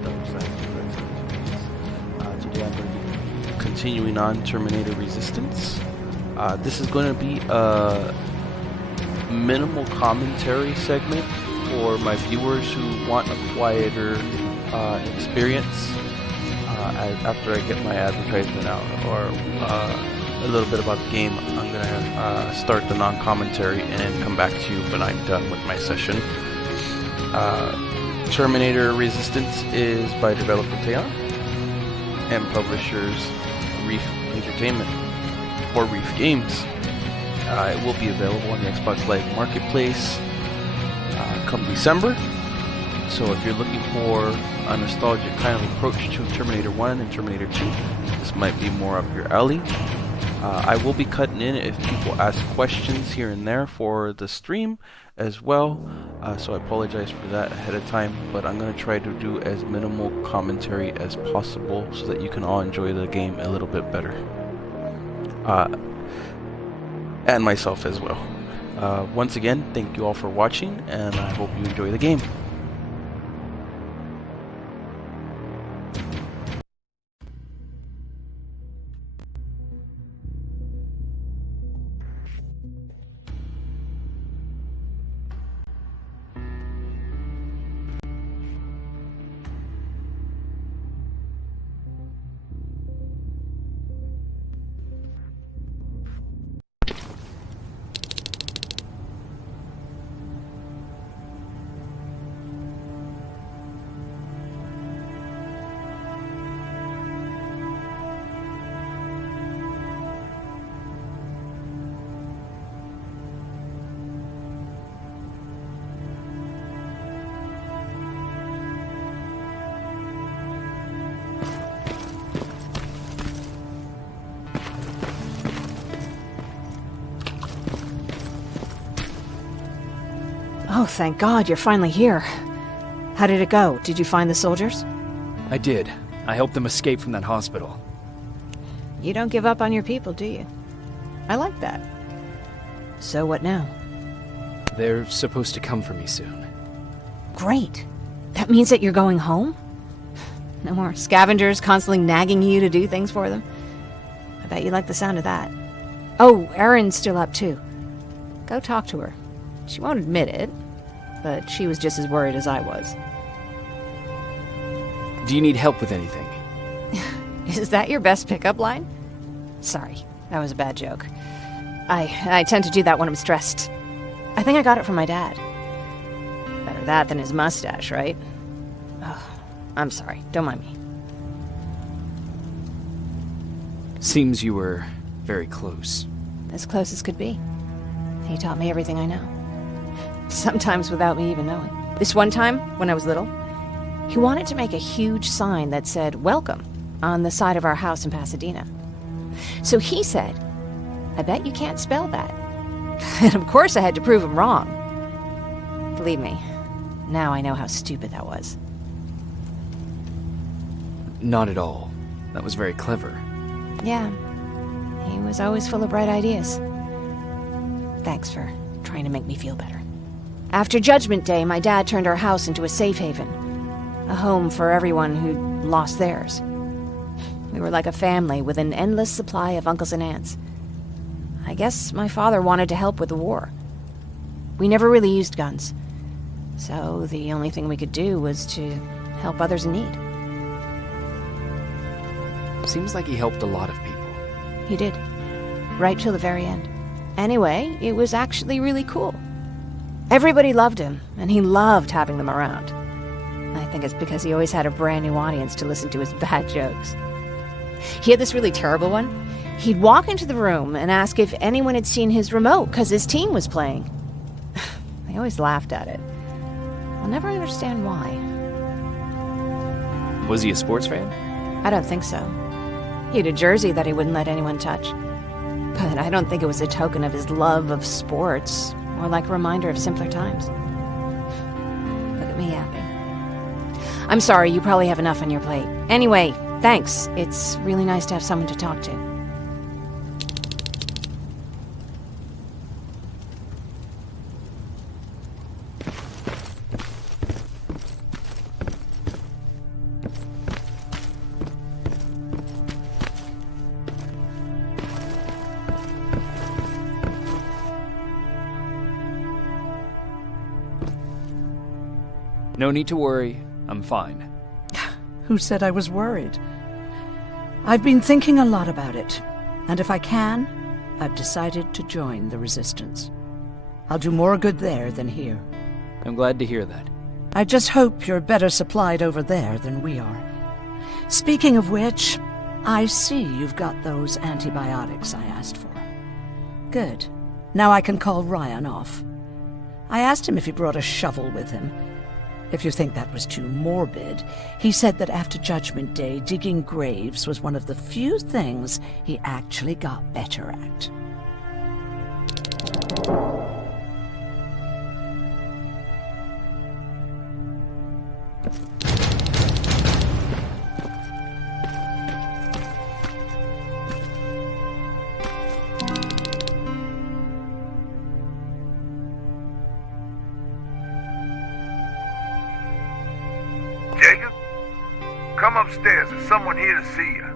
Today I'm going to be continuing on Terminator Resistance. This is going to be a minimal commentary segment for my viewers who want a quieter experience after I get my advertisement out, or a little bit about the game. I'm going to start the non-commentary and come back to you when I'm done with my session. Terminator Resistance is by developer Teon and publishers Reef Entertainment, or Reef Games. It will be available on the Xbox Live Marketplace come December. So if you're looking for a nostalgic kind of approach to Terminator 1 and Terminator 2, this might be more up your alley. I will be cutting in if people ask questions here and there for the stream as well, so I apologize for that ahead of time, but I'm going to try to do as minimal commentary as possible so that you can all enjoy the game a little bit better. And myself as well. Once again, thank you all for watching, and I hope you enjoy the game. Oh, thank God, you're finally here. How did it go? Did you find the soldiers? I did. I helped them escape from that hospital. You don't give up on your people, do you? I like that. So what now? They're supposed to come for me soon. Great. That means that you're going home? No more scavengers constantly nagging you to do things for them? I bet you like the sound of that. Oh, Erin's still up too. Go talk to her. She won't admit it, but she was just as worried as I was. Do you need help with anything? Is that your best pickup line? Sorry, that was a bad joke. I tend to do that when I'm stressed. I think I got it from my dad. Better that than his mustache, right? Oh, I'm sorry, don't mind me. Seems you were very close. As close as could be. He taught me everything I know. Sometimes without me even knowing. This one time, when I was little, he wanted to make a huge sign that said, "Welcome," on the side of our house in Pasadena. So he said, "I bet you can't spell that." And of course I had to prove him wrong. Believe me, now I know how stupid that was. Not at all. That was very clever. Yeah, he was always full of bright ideas. Thanks for trying to make me feel better. After Judgment Day, my dad turned our house into a safe haven. A home for everyone who'd lost theirs. We were like a family with an endless supply of uncles and aunts. I guess my father wanted to help with the war. We never really used guns. So the only thing we could do was to help others in need. Seems like he helped a lot of people. He did. Right till the very end. Anyway, it was actually really cool. Everybody loved him, and he loved having them around. I think it's because he always had a brand new audience to listen to his bad jokes. He had this really terrible one. He'd walk into the room and ask if anyone had seen his remote because his team was playing. I always laughed at it. I'll never understand why. Was he a sports fan? I don't think so. He had a jersey that he wouldn't let anyone touch. But I don't think it was a token of his love of sports, more like a reminder of simpler times. Look at me yapping. I'm sorry, you probably have enough on your plate. Anyway, thanks. It's really nice to have someone to talk to. No need to worry. I'm fine. Who said I was worried? I've been thinking a lot about it, and if I can, I've decided to join the Resistance. I'll do more good there than here. I'm glad to hear that. I just hope you're better supplied over there than we are. Speaking of which, I see you've got those antibiotics I asked for. Good. Now I can call Ryan off. I asked him if he brought a shovel with him. If you think that was too morbid, he said that after Judgment Day, digging graves was one of the few things he actually got better at. Jacob? Come upstairs. There's someone here to see you.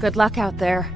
Good luck out there.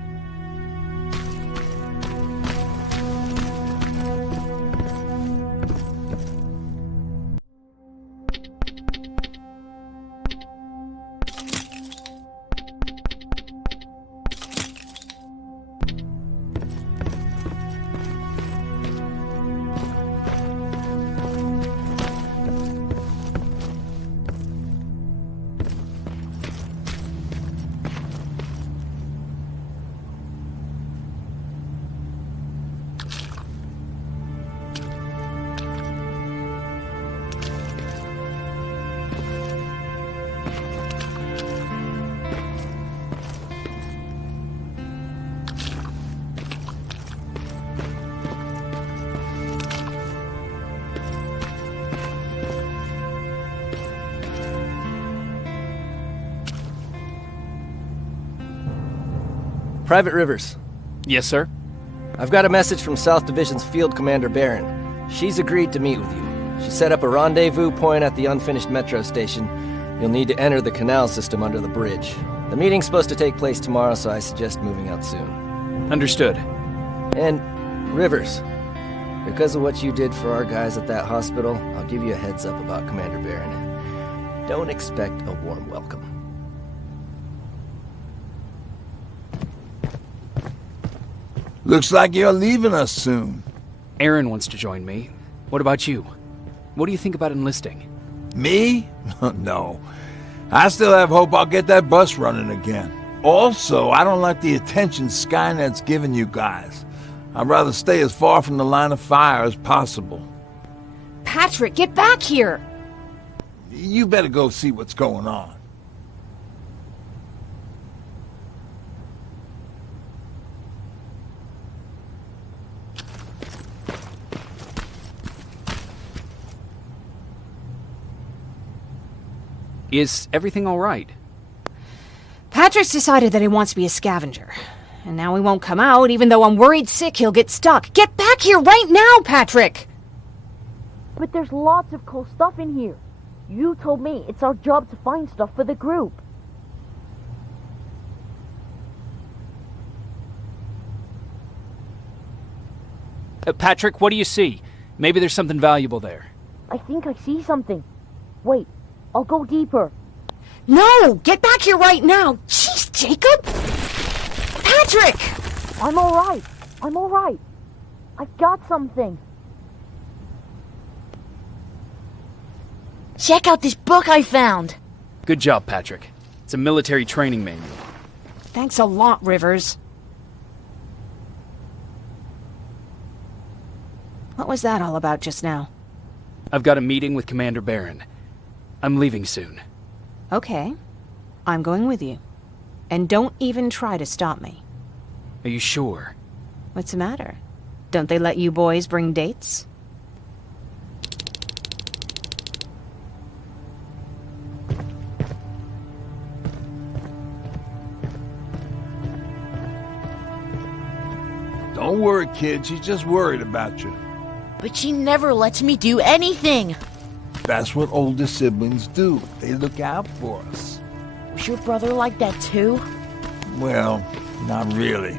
Private Rivers, Yes, sir? I've got a message from South Division's Field Commander Barron. She's agreed to meet with you. She set up a rendezvous point at the unfinished metro station. You'll need to enter the canal system under the bridge. The meeting's supposed to take place tomorrow, so I suggest moving out soon. Understood. And, Rivers, because of what you did for our guys at that hospital, I'll give you a heads up about Commander Barron. Don't expect a warm welcome. Looks like you're leaving us soon. Aaron wants to join me. What about you? What do you think about enlisting? Me? No. I still have hope I'll get that bus running again. Also, I don't like the attention Skynet's giving you guys. I'd rather stay as far from the line of fire as possible. Patrick, get back here! You better go see what's going on. Is everything all right? Patrick's decided that he wants to be a scavenger. And now he won't come out, even though I'm worried sick he'll get stuck. Get back here right now, Patrick! But there's lots of cool stuff in here. You told me it's our job to find stuff for the group. Patrick, what do you see? Maybe there's something valuable there. I think I see something. Wait, I'll go deeper. No! Get back here right now! Jeez, Jacob! Patrick! I'm alright. I'm alright. I've got something. Check out this book I found. Good job, Patrick. It's a military training manual. Thanks a lot, Rivers. What was that all about just now? I've got a meeting with Commander Barron. I'm leaving soon. Okay. I'm going with you. And don't even try to stop me. Are you sure? What's the matter? Don't they let you boys bring dates? Don't worry, kid. She's just worried about you. But she never lets me do anything. That's what older siblings do. They look out for us. Was your brother like that too? Well, not really.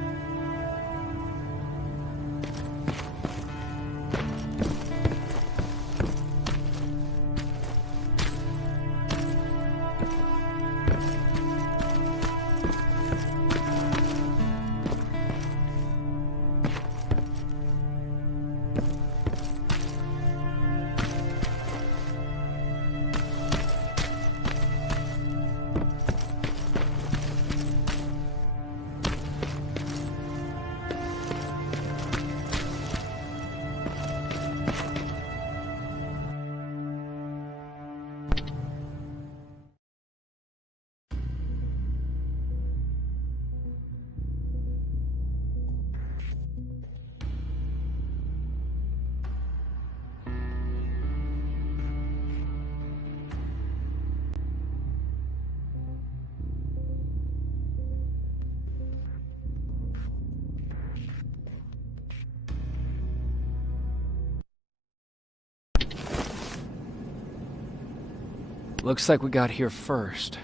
Looks like we got here first.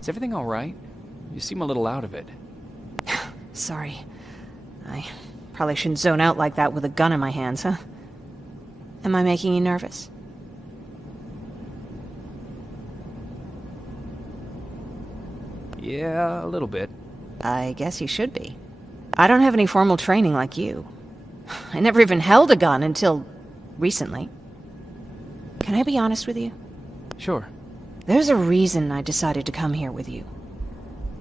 Is everything all right? You seem a little out of it. Sorry. I probably shouldn't zone out like that with a gun in my hands, huh? Am I making you nervous? Yeah, a little bit. I guess you should be. I don't have any formal training like you. I never even held a gun until recently. Can I be honest with you? Sure. There's a reason I decided to come here with you.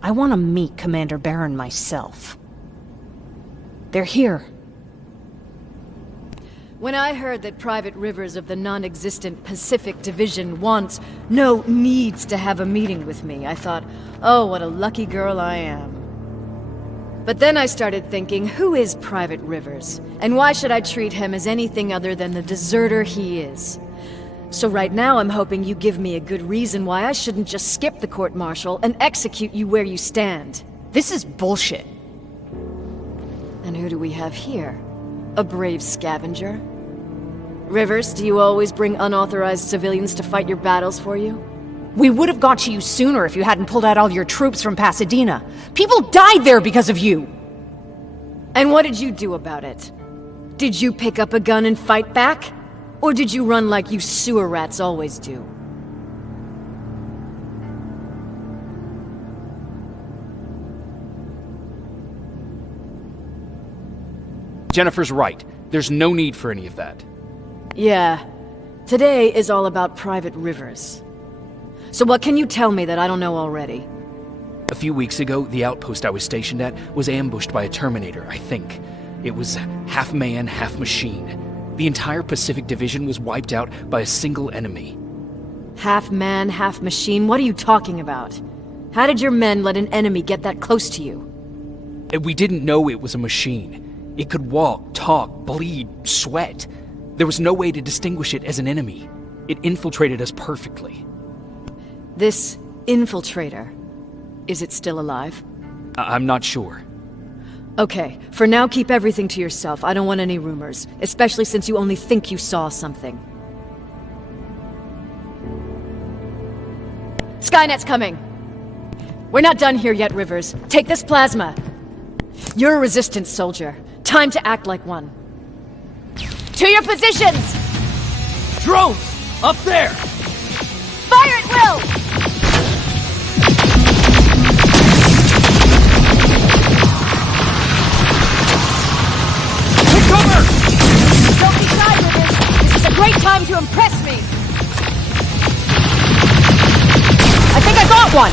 I want to meet Commander Barron myself. They're here. When I heard that Private Rivers of the non-existent Pacific Division needs to have a meeting with me, I thought, oh, what a lucky girl I am. But then I started thinking, who is Private Rivers? And why should I treat him as anything other than the deserter he is? So right now I'm hoping you give me a good reason why I shouldn't just skip the court-martial and execute you where you stand. This is bullshit. And who do we have here? A brave scavenger? Rivers, do you always bring unauthorized civilians to fight your battles for you? We would have got to you sooner if you hadn't pulled out all your troops from Pasadena. People died there because of you! And what did you do about it? Did you pick up a gun and fight back? Or did you run like you sewer rats always do? Jennifer's right. There's no need for any of that. Yeah. Today is all about Private Rivers. So what can you tell me that I don't know already? A few weeks ago, the outpost I was stationed at was ambushed by a Terminator, I think. It was half man, half machine. The entire Pacific Division was wiped out by a single enemy. Half man, half machine? What are you talking about? How did your men let an enemy get that close to you? We didn't know it was a machine. It could walk, talk, bleed, sweat. There was no way to distinguish it as an enemy. It infiltrated us perfectly. This infiltrator, is it still alive? I'm not sure. Okay, for now keep everything to yourself. I don't want any rumors, especially since you only think you saw something. Skynet's coming! We're not done here yet, Rivers. Take this plasma. You're a Resistance soldier. Time to act like one. To your positions! Drones! Up there! Fire at will! Don't be shy, Rivers. This is a great time to impress me. I think I got one!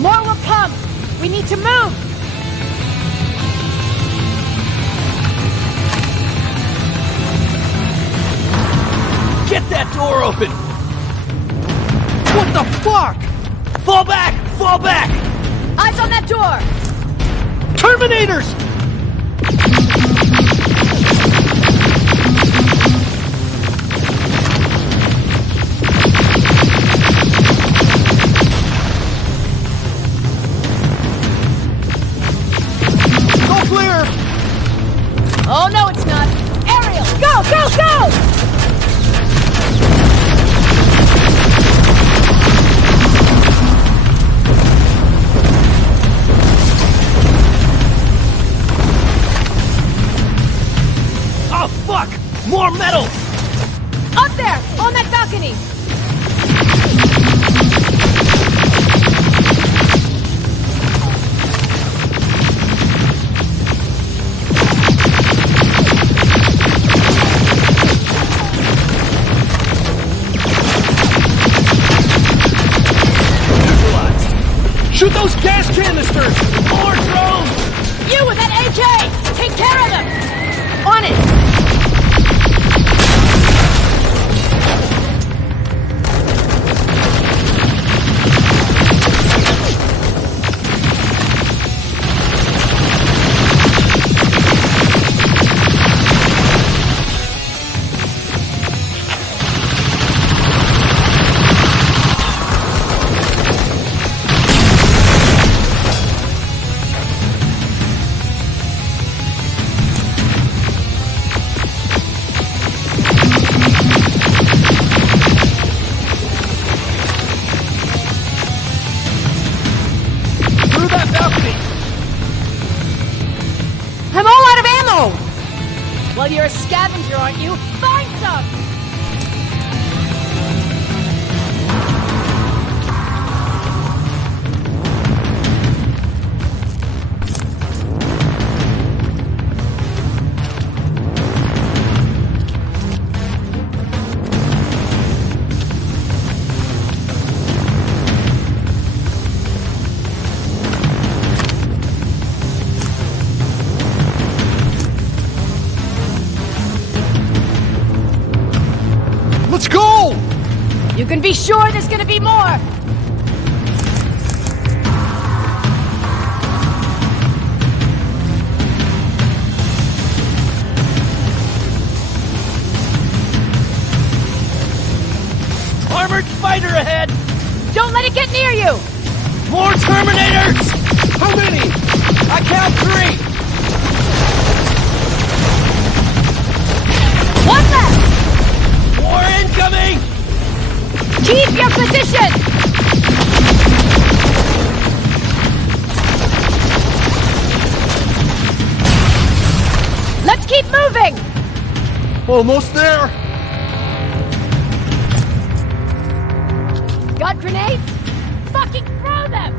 More will come. We need to move. Get that door open! What the fuck? Fall back! Fall back! Eyes on that door! Terminators! Shoot those gas canisters! More drones! You with that AK! Take care of them! On it! I'm all out of ammo! Well, you're a scavenger, aren't you? Find some! Let's go! You can be sure there's gonna be more! Armored fighter ahead! Don't let it get near you! More Terminators! How many? I count 3! One left! More incoming! Keep your position! Let's keep moving! Almost there! Got grenades? Fucking throw them!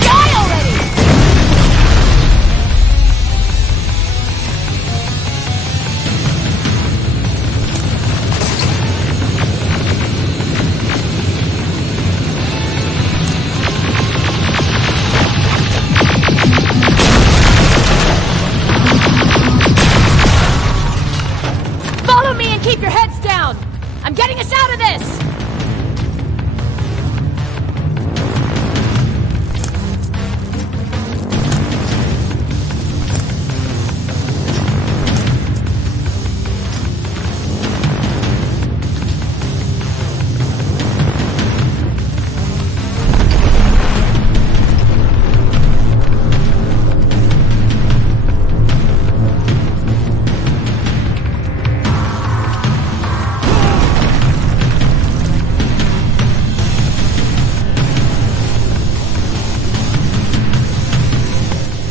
Die already! Follow me and keep your heads down! I'm getting us out of this!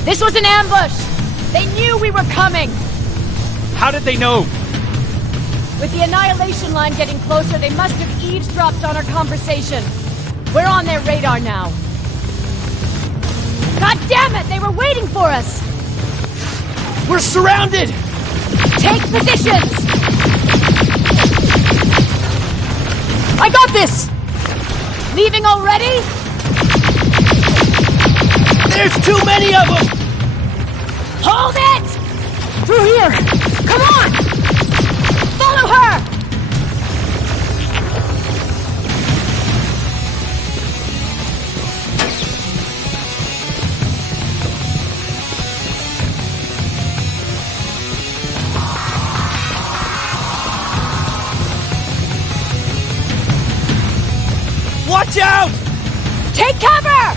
This was an ambush! They knew we were coming! How did they know? With the annihilation line getting closer, they must have eavesdropped on our conversation. We're on their radar now. God damn it! They were waiting for us! We're surrounded! Take positions! I got this! Leaving already? There's too many of them! Hold it! Through here! Come on! Follow her! Watch out! Take cover!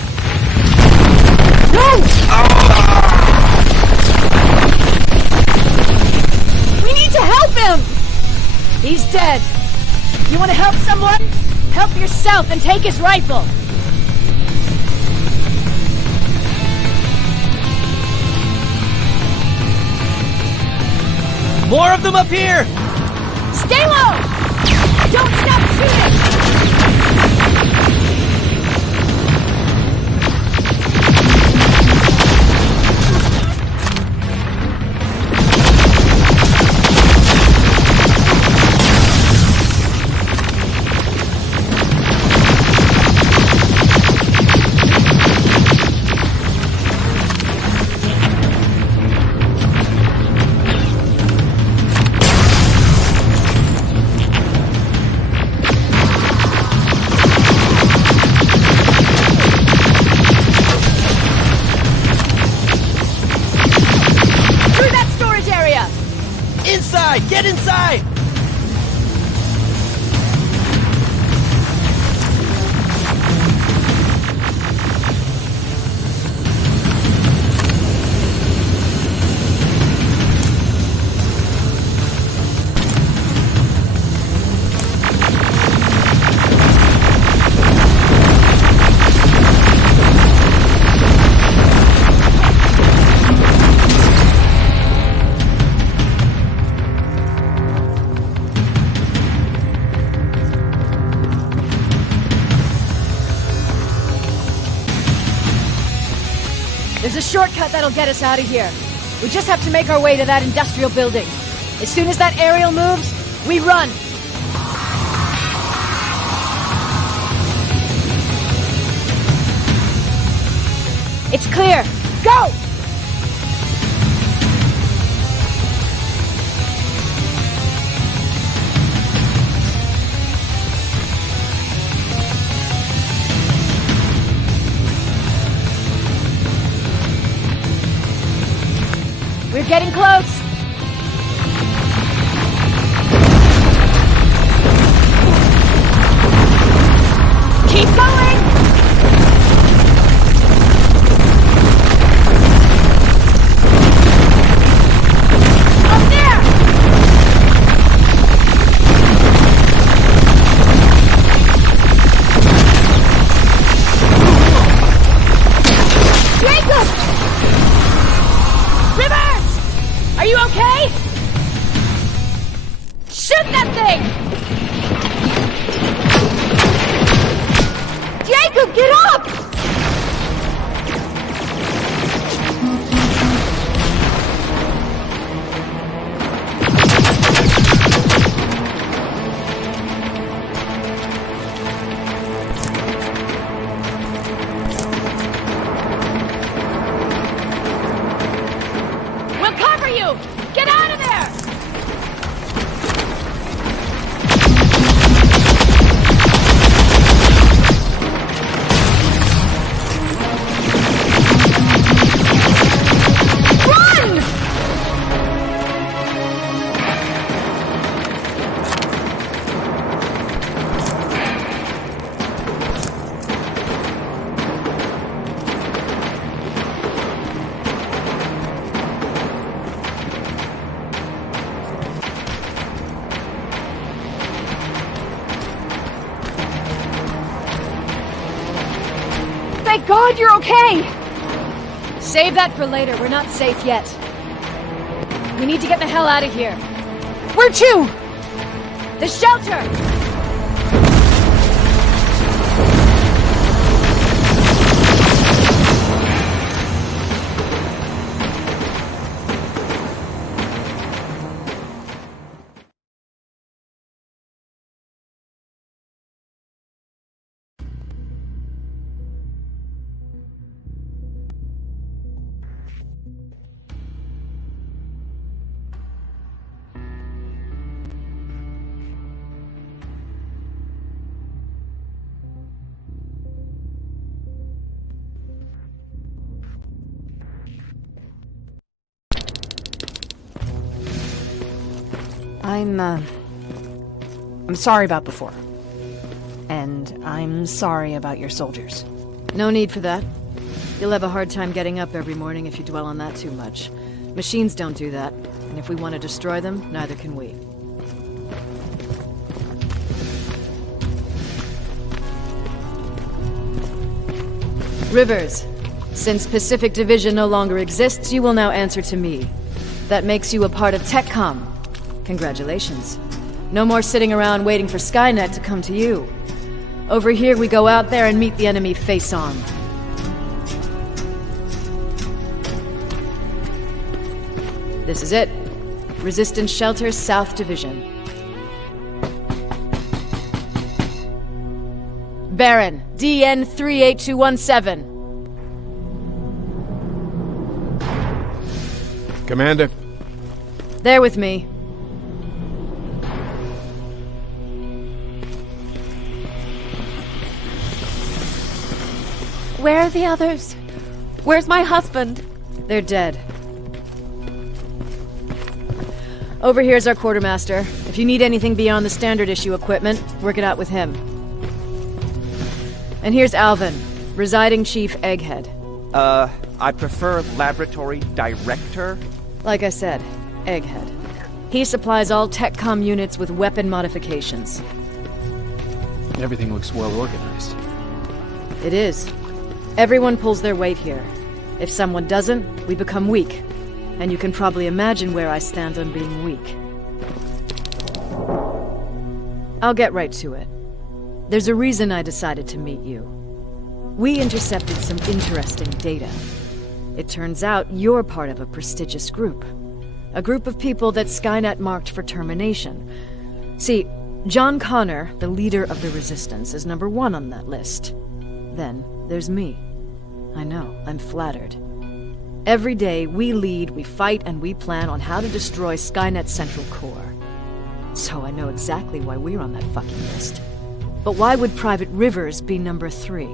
No! We need to help him! He's dead. You want to help someone? Help yourself and take his rifle. More of them up here! Stay low! Don't stop shooting! Inside! Get inside! There's a shortcut that'll get us out of here. We just have to make our way to that industrial building. As soon as that aerial moves, we run. It's clear. Go! We're getting close! Keep going! Up there! Jacob! Rivers! Are you okay? Shoot that thing! Jacob, get up! We'll cover you! Get out of there! Run! Thank God you're okay! Save that for later. We're not safe yet. We need to get the hell out of here. Where to? The shelter! I'm sorry about before. And I'm sorry about your soldiers. No need for that. You'll have a hard time getting up every morning if you dwell on that too much. Machines don't do that, and if we want to destroy them, neither can we. Rivers, since Pacific Division no longer exists, you will now answer to me. That makes you a part of TechCom, Congratulations. No more sitting around waiting for Skynet to come to you. Over here, we go out there and meet the enemy face on. This is it. Resistance Shelter, South Division. Baron, DN 38217. Commander. They're with me. Where are the others? Where's my husband? They're dead. Over here's our quartermaster. If you need anything beyond the standard issue equipment, work it out with him. And here's Alvin, Residing Chief Egghead. I prefer Laboratory Director. Like I said, Egghead. He supplies all TechCom units with weapon modifications. Everything looks well organized. It is. Everyone pulls their weight here. If someone doesn't, we become weak. And you can probably imagine where I stand on being weak. I'll get right to it. There's a reason I decided to meet you. We intercepted some interesting data. It turns out you're part of a prestigious group. A group of people that Skynet marked for termination. See, John Connor, the leader of the Resistance, is number 1 on that list. Then there's me. I know, I'm flattered. Every day, we lead, we fight, and we plan on how to destroy Skynet's central core. So I know exactly why we're on that fucking list. But why would Private Rivers be number 3?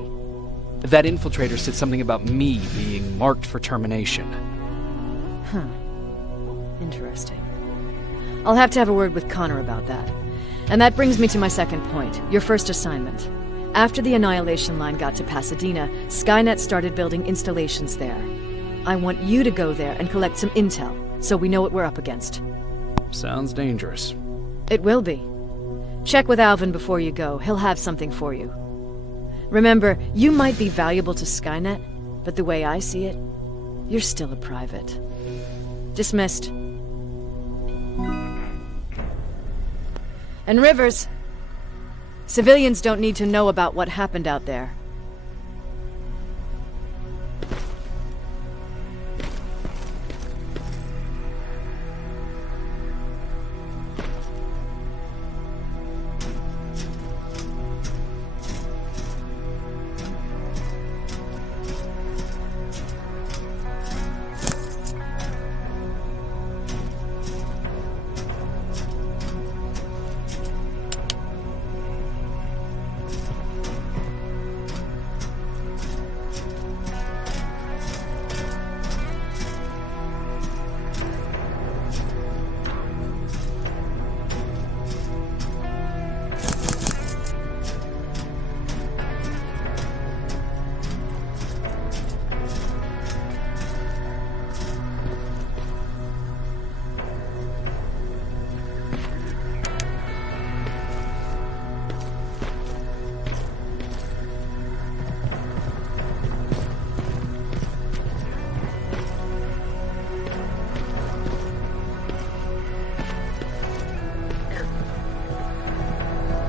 That infiltrator said something about me being marked for termination. Huh. Interesting. I'll have to have a word with Connor about that. And that brings me to my second point, your first assignment. After the Annihilation Line got to Pasadena, Skynet started building installations there. I want you to go there and collect some intel, so we know what we're up against. Sounds dangerous. It will be. Check with Alvin before you go. He'll have something for you. Remember, you might be valuable to Skynet, but the way I see it, you're still a private. Dismissed. And Rivers, civilians don't need to know about what happened out there.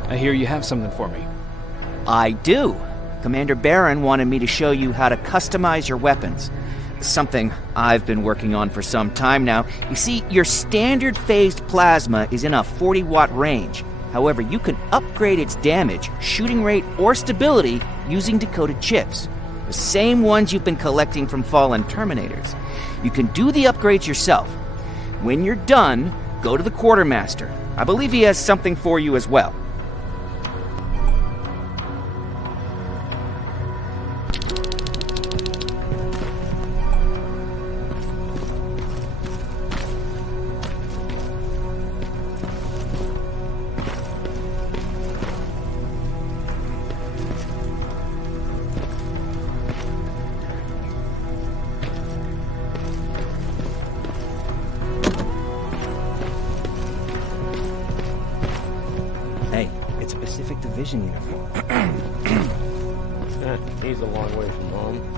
I hear you have something for me. I do. Commander Barron wanted me to show you how to customize your weapons. Something I've been working on for some time now. You see, your standard phased plasma is in a 40-watt range. However, you can upgrade its damage, shooting rate, or stability using decoded chips. The same ones you've been collecting from fallen Terminators. You can do the upgrades yourself. When you're done, go to the quartermaster. I believe he has something for you as well. Hey, it's a Pacific Division uniform. He's a long way from home.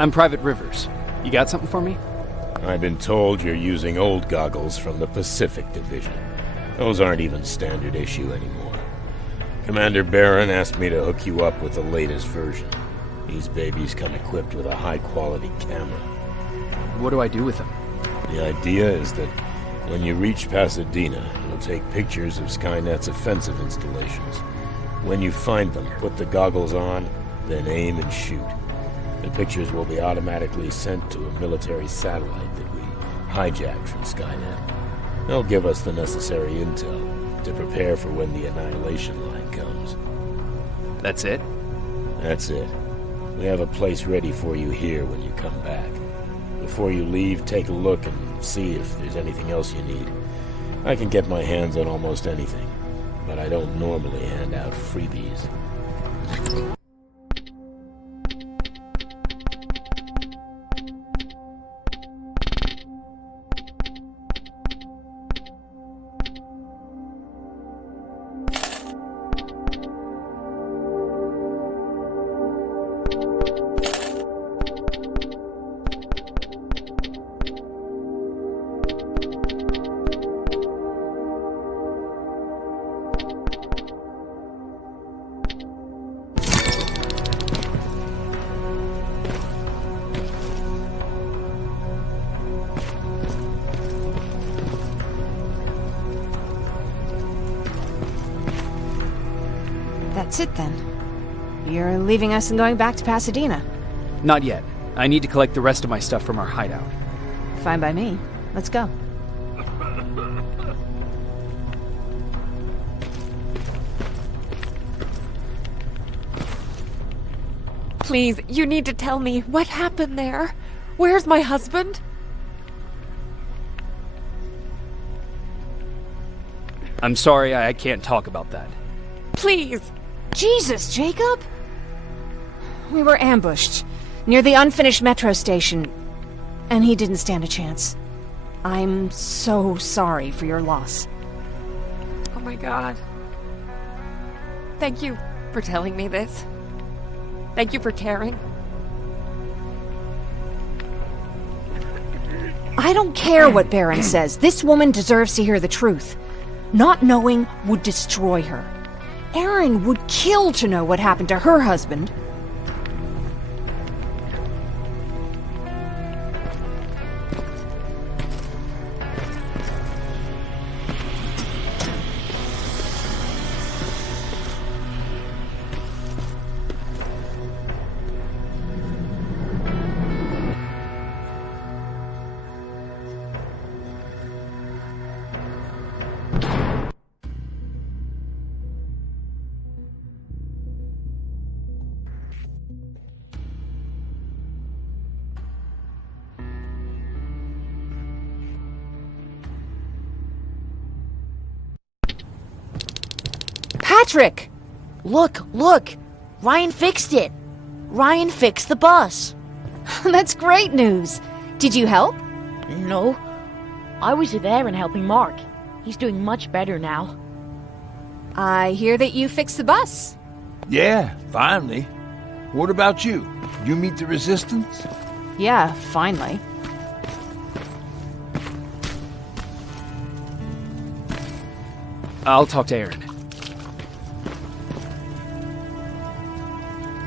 I'm Private Rivers. You got something for me? I've been told you're using old goggles from the Pacific Division. Those aren't even standard issue anymore. Commander Barron asked me to hook you up with the latest version. These babies come equipped with a high-quality camera. What do I do with them? The idea is that when you reach Pasadena, you'll take pictures of Skynet's offensive installations. When you find them, put the goggles on, then aim and shoot. The pictures will be automatically sent to a military satellite that we hijacked from Skynet. They'll give us the necessary intel to prepare for when the annihilation line comes. That's it? That's it. We have a place ready for you here when you come back. Before you leave, take a look and see if there's anything else you need. I can get my hands on almost anything, but I don't normally hand out freebies. That's it then. You're leaving us and going back to Pasadena. Not yet. I need to collect the rest of my stuff from our hideout. Fine by me. Let's go. Please, you need to tell me what happened there. Where's my husband? I'm sorry, I can't talk about that. Please. Jesus, Jacob! We were ambushed near the unfinished metro station, and he didn't stand a chance. I'm so sorry for your loss. Oh my God. Thank you for telling me this. Thank you for caring. I don't care what Barron says. This woman deserves to hear the truth. Not knowing would destroy her. Erin would kill to know what happened to her husband. Patrick! Look! Ryan fixed it! Ryan fixed the bus! That's great news. Did you help? No. I was there and helping Mark. He's doing much better now. I hear that you fixed the bus. Yeah, finally. What about you? You meet the Resistance? Yeah, finally. I'll talk to Erin.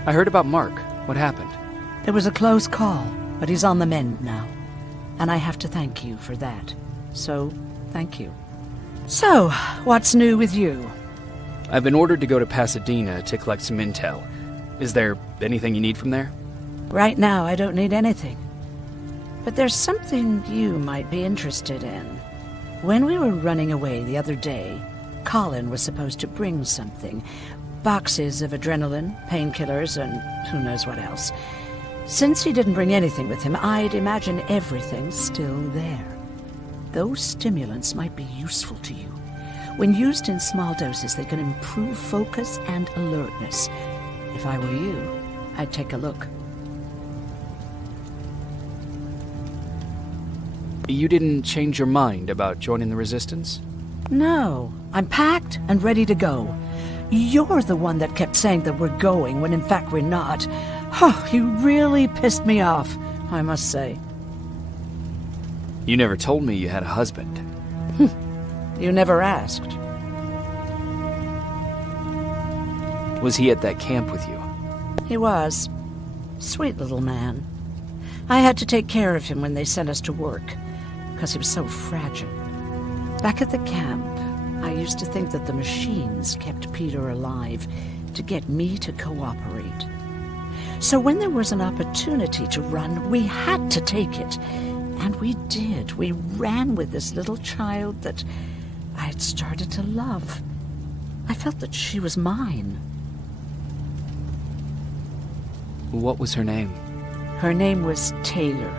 I heard about Mark. What happened? It was a close call, but he's on the mend now. And I have to thank you for that. So, thank you. So, what's new with you? I've been ordered to go to Pasadena to collect some intel. Is there anything you need from there? Right now, I don't need anything. But there's something you might be interested in. When we were running away the other day, Colin was supposed to bring something. Boxes of adrenaline, painkillers, and who knows what else. Since he didn't bring anything with him, I'd imagine everything's still there. Those stimulants might be useful to you. When used in small doses, they can improve focus and alertness. If I were you, I'd take a look. You didn't change your mind about joining the Resistance? No, I'm packed and ready to go. You're the one that kept saying that we're going when in fact we're not. Oh, you really pissed me off, I must say. You never told me you had a husband. You never asked. Was he at that camp with you? He was. Sweet little man. I had to take care of him when they sent us to work, because he was so fragile. Back at the camp, I used to think that the machines kept Peter alive to get me to cooperate. So when there was an opportunity to run, we had to take it. And we did. We ran with this little child that I had started to love. I felt that she was mine. What was her name? Her name was Taylor.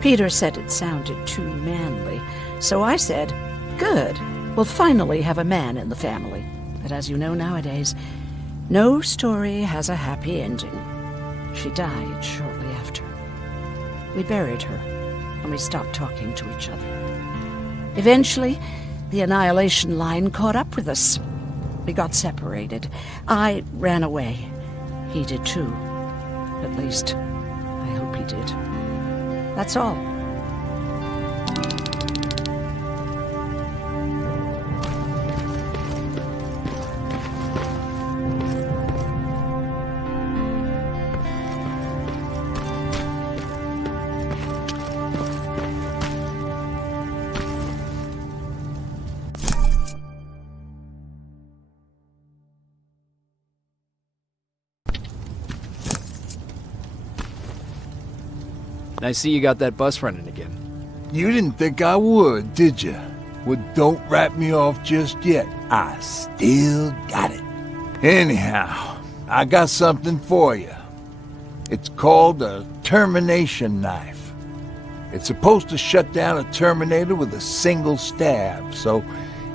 Peter said it sounded too manly, so I said, good, we'll finally have a man in the family. But as you know nowadays, no story has a happy ending. She died shortly after. We buried her, and we stopped talking to each other. Eventually, the Annihilation Line caught up with us. We got separated. I ran away. He did too. At least, I hope he did. That's all. I see you got that bus running again. You didn't think I would, did you? Well, don't wrap me off just yet. I still got it. Anyhow, I got something for you. It's called a termination knife. It's supposed to shut down a Terminator with a single stab, so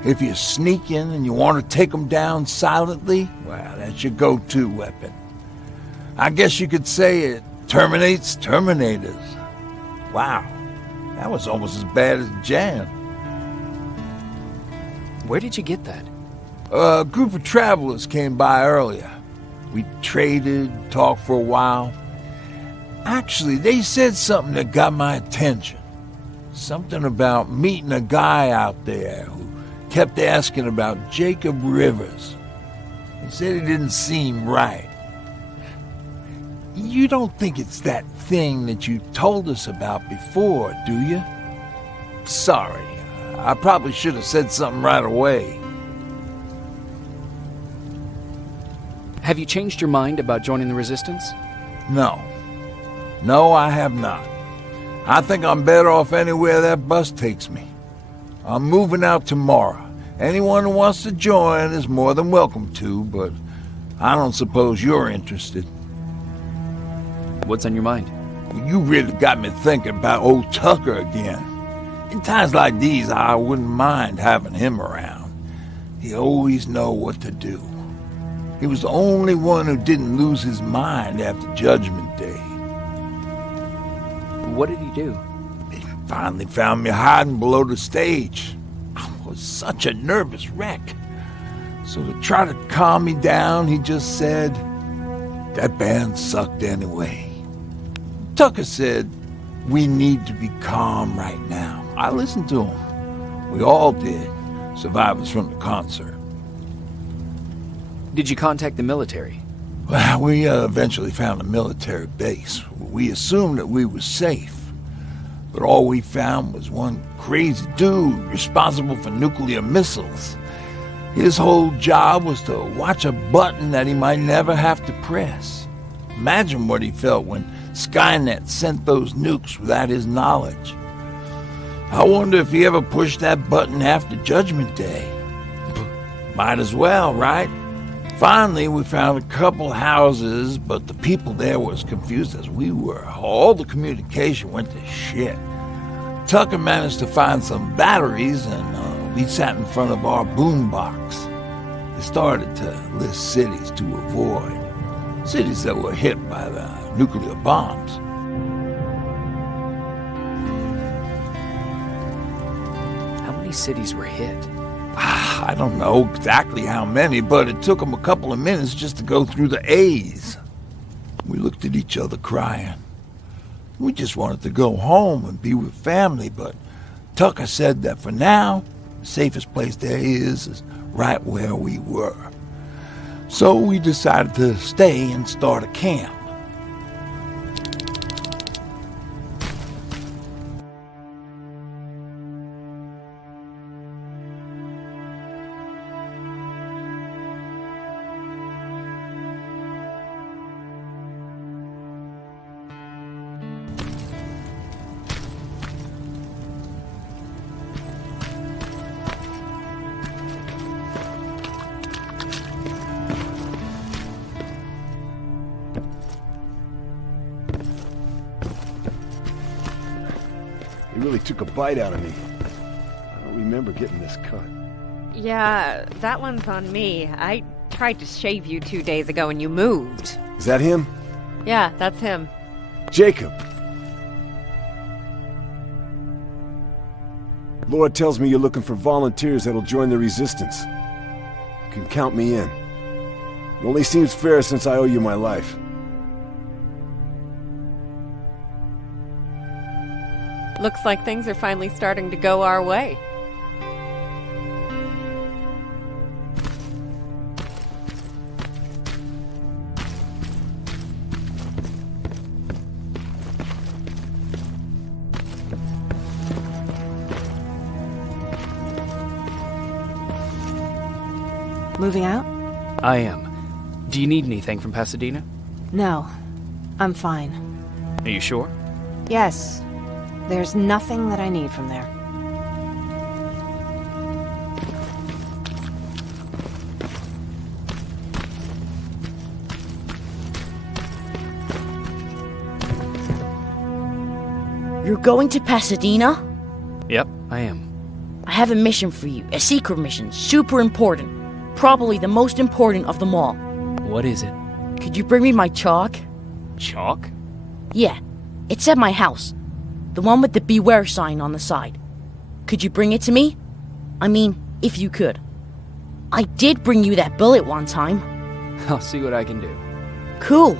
if you're sneaking and you want to take them down silently, well, that's your go-to weapon. I guess you could say it terminates Terminators. Wow, that was almost as bad as Jan. Where did you get that? A group of travelers came by earlier. We traded, talked for a while. Actually, they said something that got my attention. Something about meeting a guy out there who kept asking about Jacob Rivers. He said he didn't seem right. You don't think it's that thing that you told us about before, do you? Sorry, I probably should have said something right away. Have you changed your mind about joining the Resistance? No. No, I have not. I think I'm better off anywhere that bus takes me. I'm moving out tomorrow. Anyone who wants to join is more than welcome to, but I don't suppose you're interested. What's on your mind? You really got me thinking about old Tucker again. In times like these, I wouldn't mind having him around. He always know what to do. He was the only one who didn't lose his mind after Judgment Day. What did he do? He finally found me hiding below the stage. I was such a nervous wreck. So to try to calm me down, he just said, that band sucked anyway. Tucker said, we need to be calm right now. I listened to him. We all did, survivors from the concert. Did you contact the military? Well, we eventually found a military base. We assumed that we were safe. But all we found was one crazy dude responsible for nuclear missiles. His whole job was to watch a button that he might never have to press. Imagine what he felt when Skynet sent those nukes without his knowledge. I wonder if he ever pushed that button after Judgment Day. Might as well, right? Finally, we found a couple houses, but the people there were as confused as we were. All the communication went to shit. Tucker managed to find some batteries, and we sat in front of our boombox. They started to list cities to avoid. Cities that were hit by the nuclear bombs. How many cities were hit? I don't know exactly how many, but it took them a couple of minutes just to go through the A's. We looked at each other crying. We just wanted to go home and be with family, but Tucker said that for now, the safest place there is right where we were. So we decided to stay and start a camp. He really took a bite out of me. I don't remember getting this cut. Yeah, that one's on me. I tried to shave you 2 days ago and you moved. Is that him? Yeah, that's him. Jacob! Lord tells me you're looking for volunteers that'll join the Resistance. You can count me in. It only seems fair since I owe you my life. Looks like things are finally starting to go our way. Moving out? I am. Do you need anything from Pasadena? No. I'm fine. Are you sure? Yes. There's nothing that I need from there. You're going to Pasadena? Yep, I am. I have a mission for you. A secret mission. Super important. Probably the most important of them all. What is it? Could you bring me my chalk? Chalk? Yeah. It's at my house. The one with the beware sign on the side. Could you bring it to me? I mean, if you could. I did bring you that bullet one time. I'll see what I can do. Cool.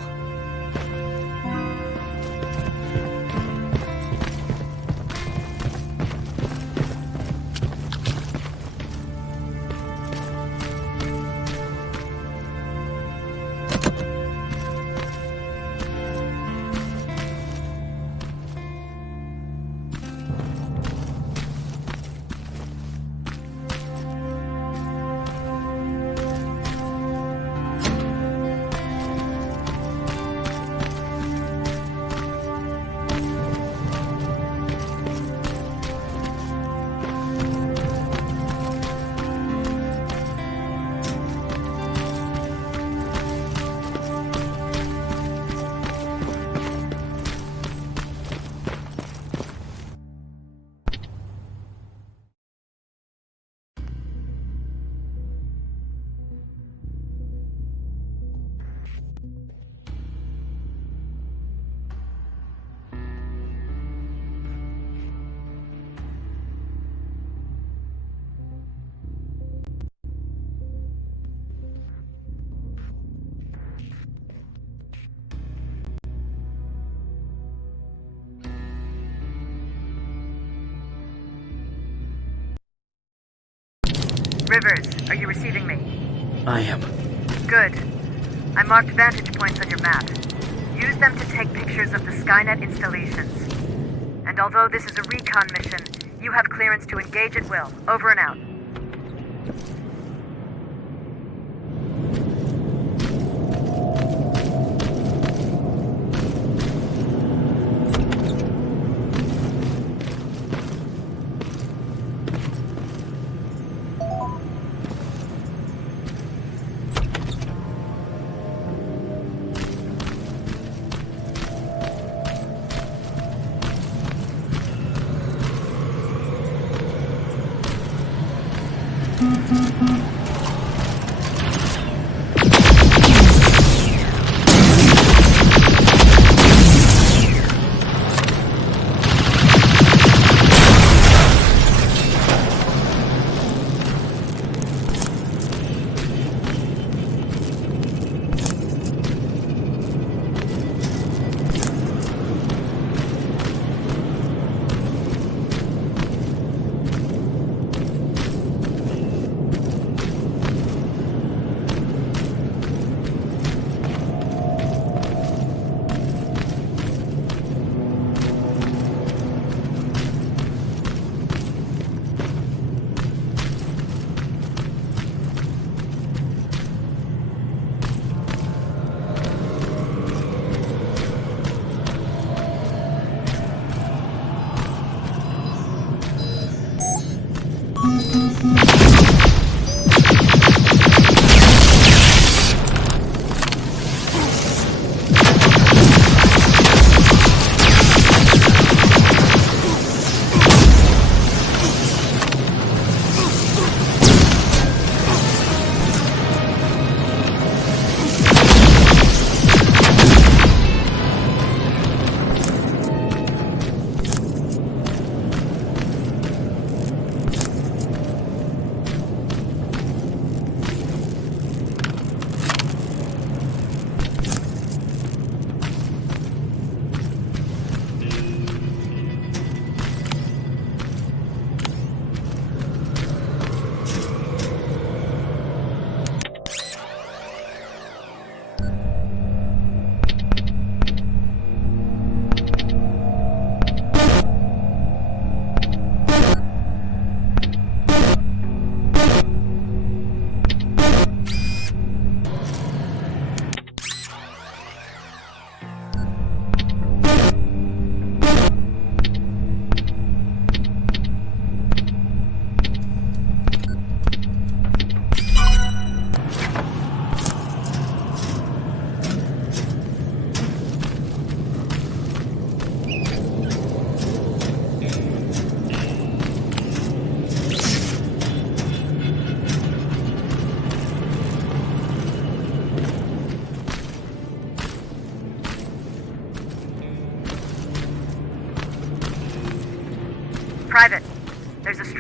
Rivers, are you receiving me? I am. Good. I marked vantage points on your map. Use them to take pictures of the Skynet installations. And although this is a recon mission, you have clearance to engage at will. Over and out.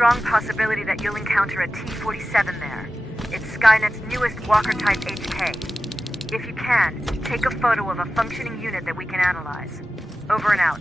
strong possibility that you'll encounter a T-47 there. It's Skynet's newest Walker-type HK. If you can, take a photo of a functioning unit that we can analyze. Over and out.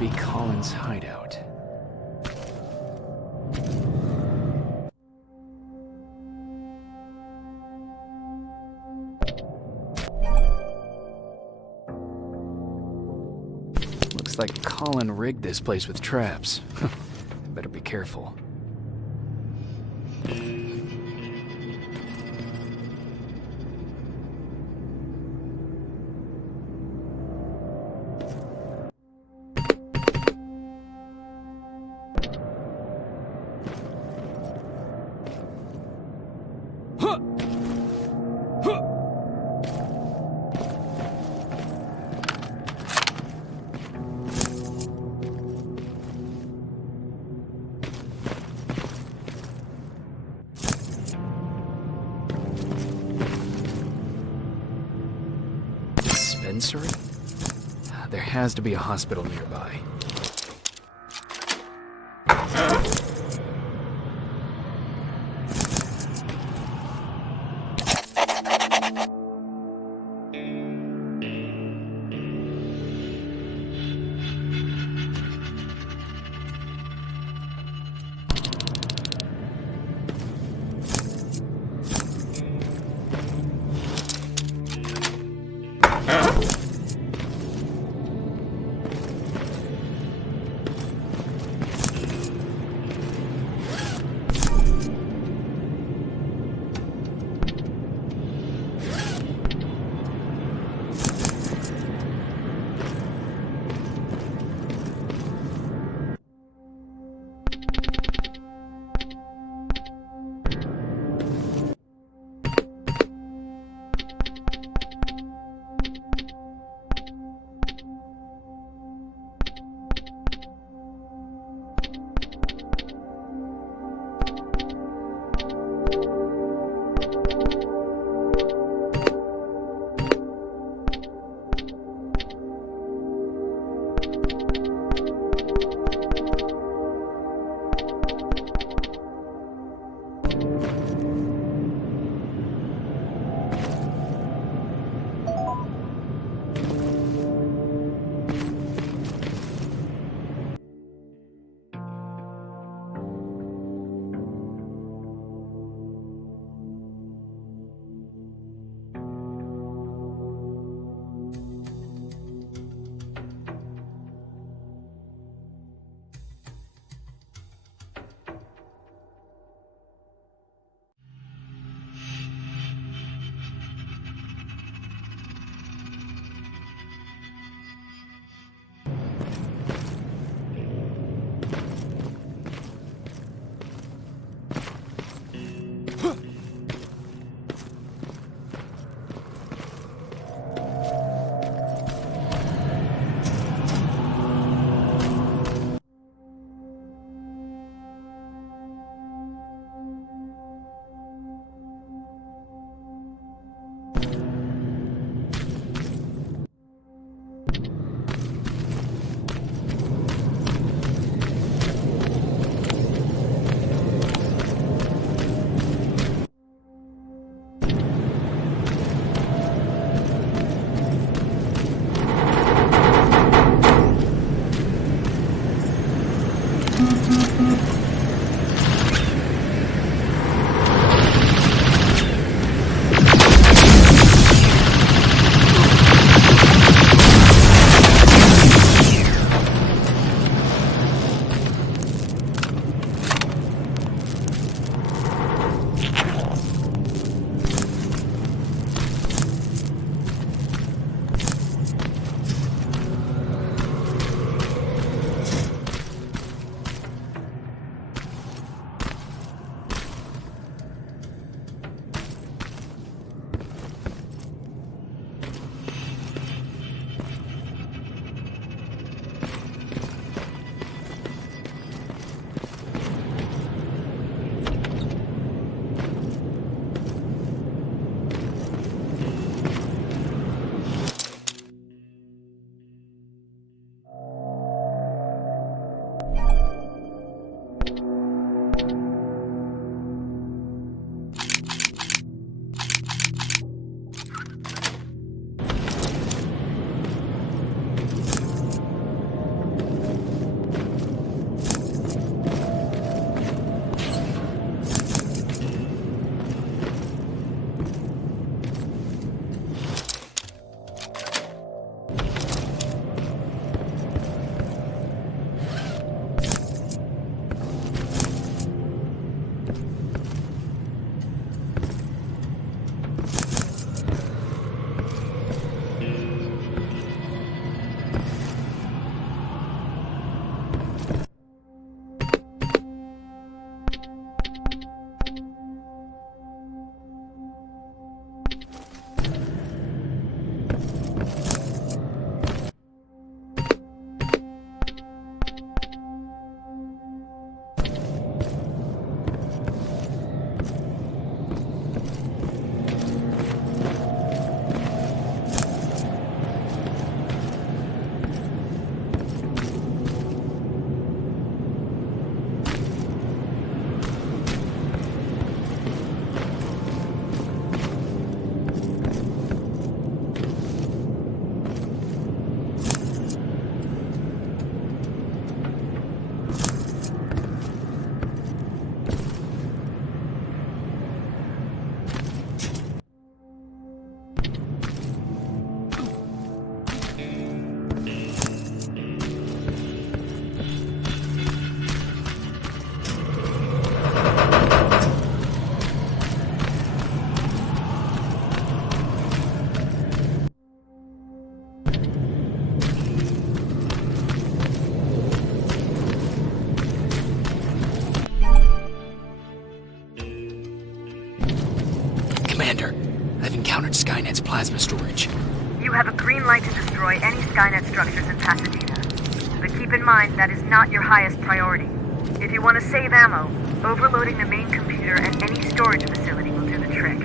be Colin's hideout. Looks like Colin rigged this place with traps. Better be careful. Dispensary? There has to be a hospital nearby. Commander, I've encountered Skynet's plasma storage. You have a green light to destroy any Skynet structures in Pasadena. But keep in mind that is not your highest priority. If you want to save ammo, overloading the main computer and any storage facility will do the trick.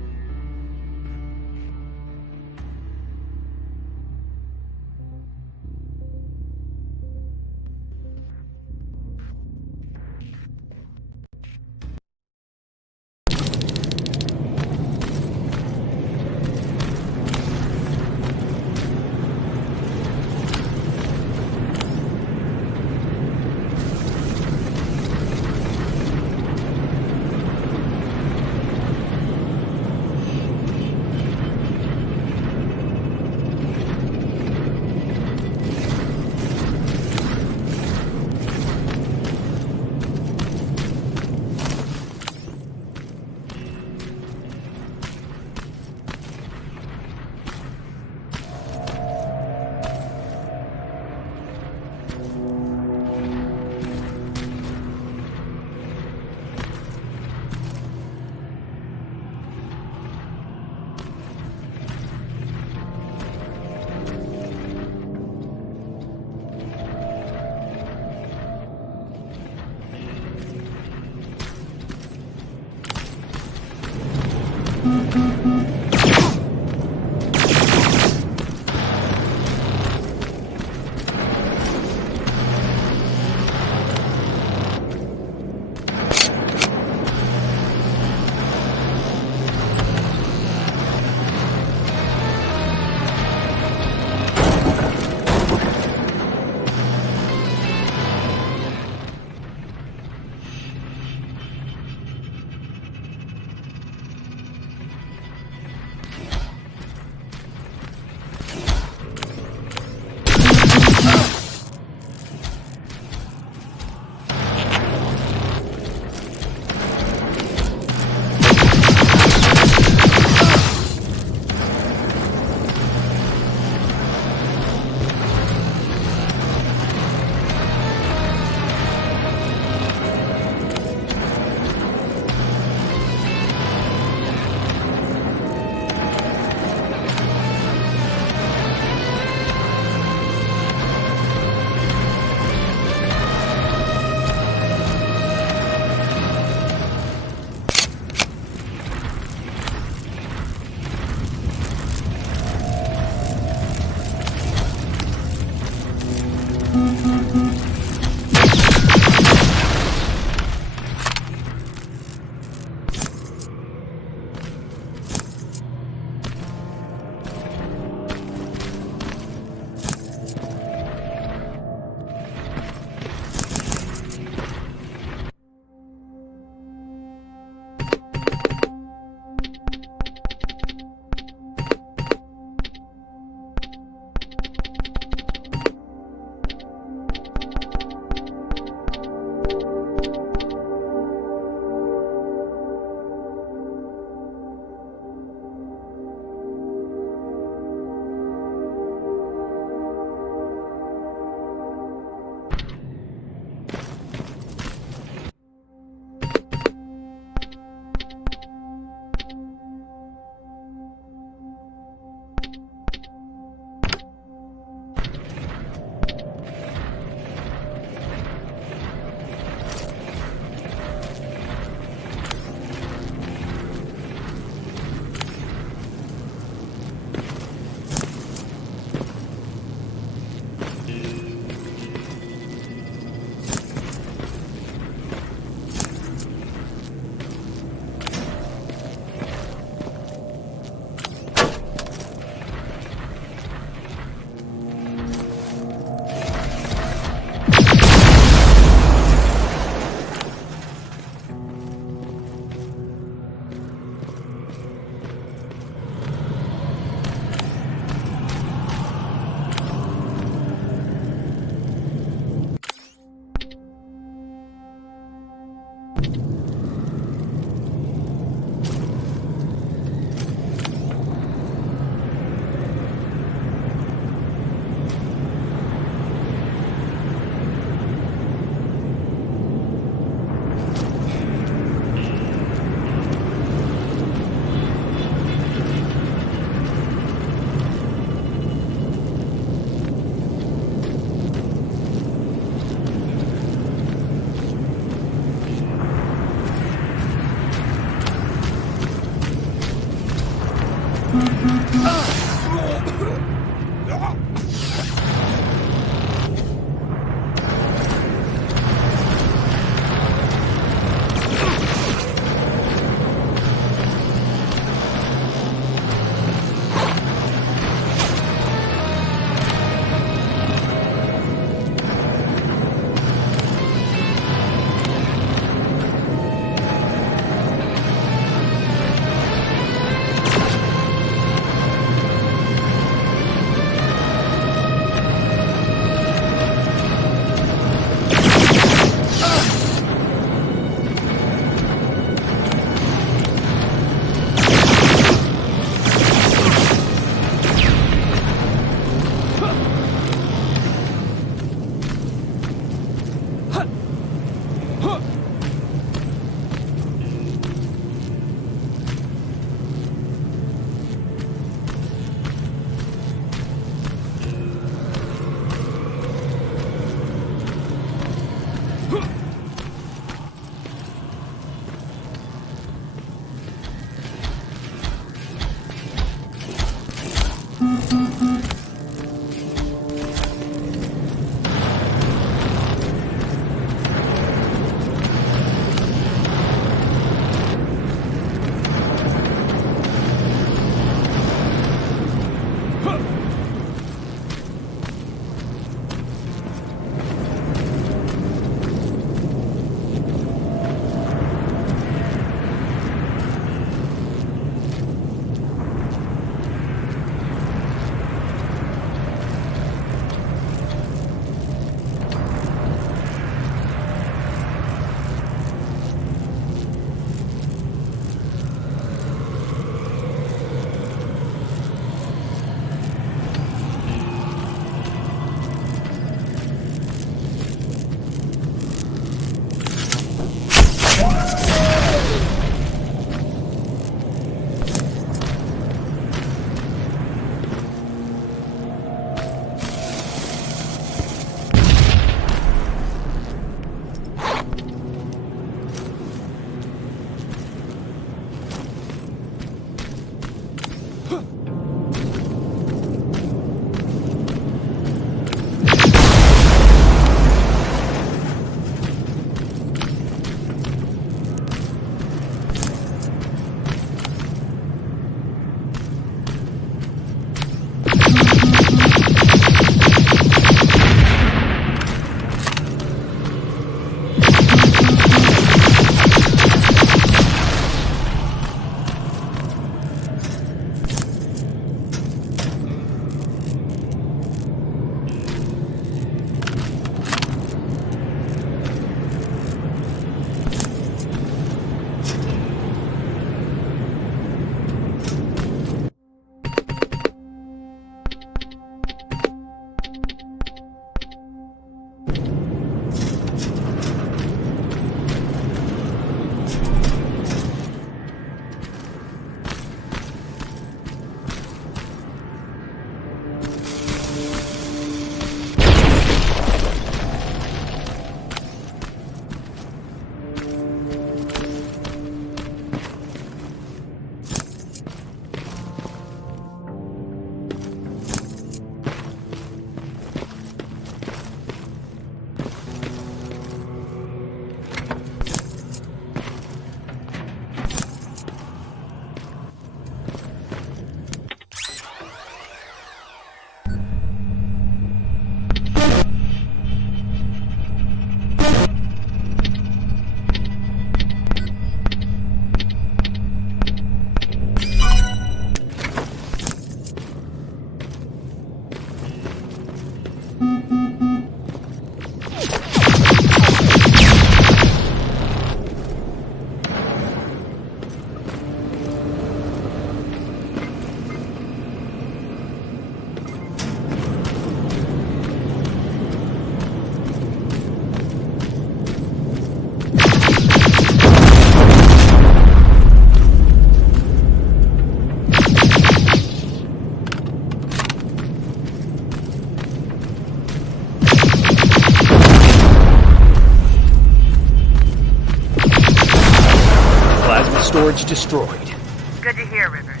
Storage destroyed. Good to hear, Rivers.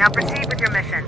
Now proceed with your mission.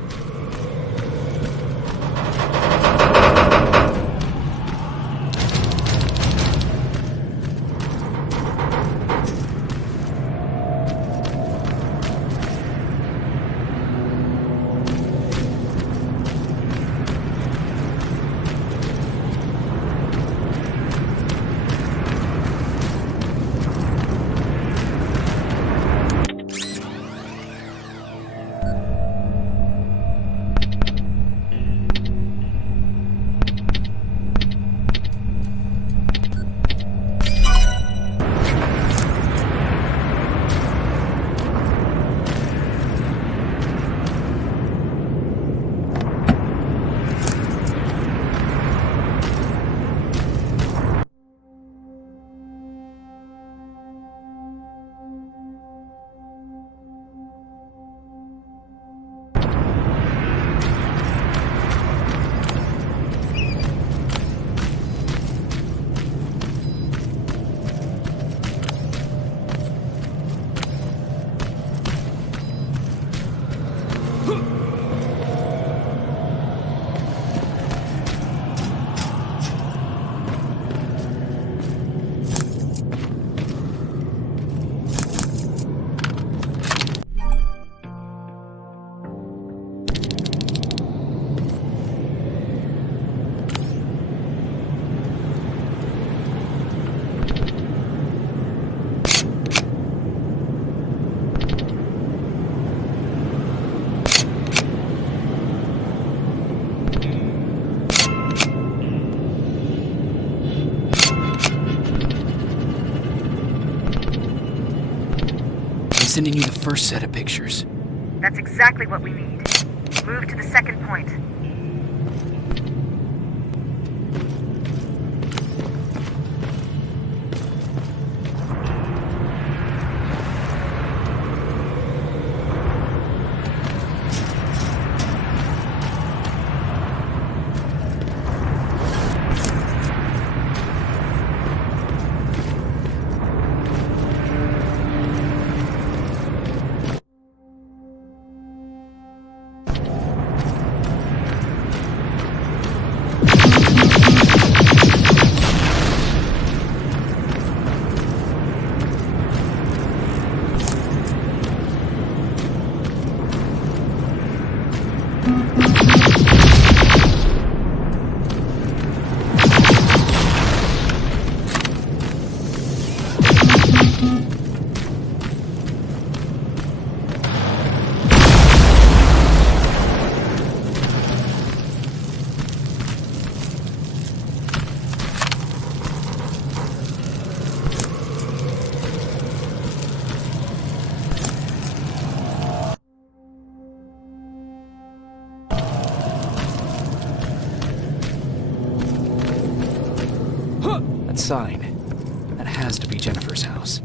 Sending you the first set of pictures. That's exactly what we need. Move to the second point. That sign. That has to be Jennifer's house.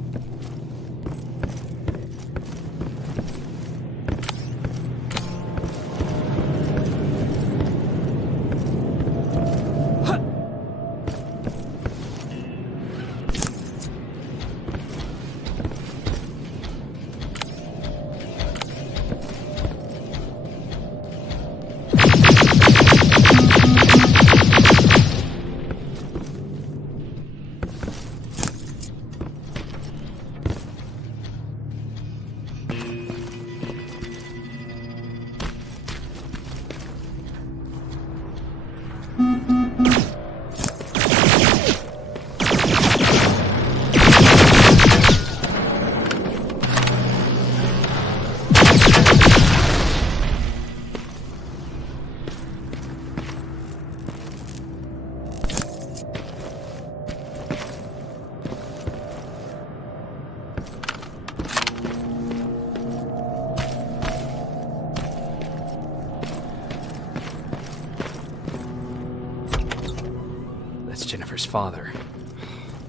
That's Jennifer's father.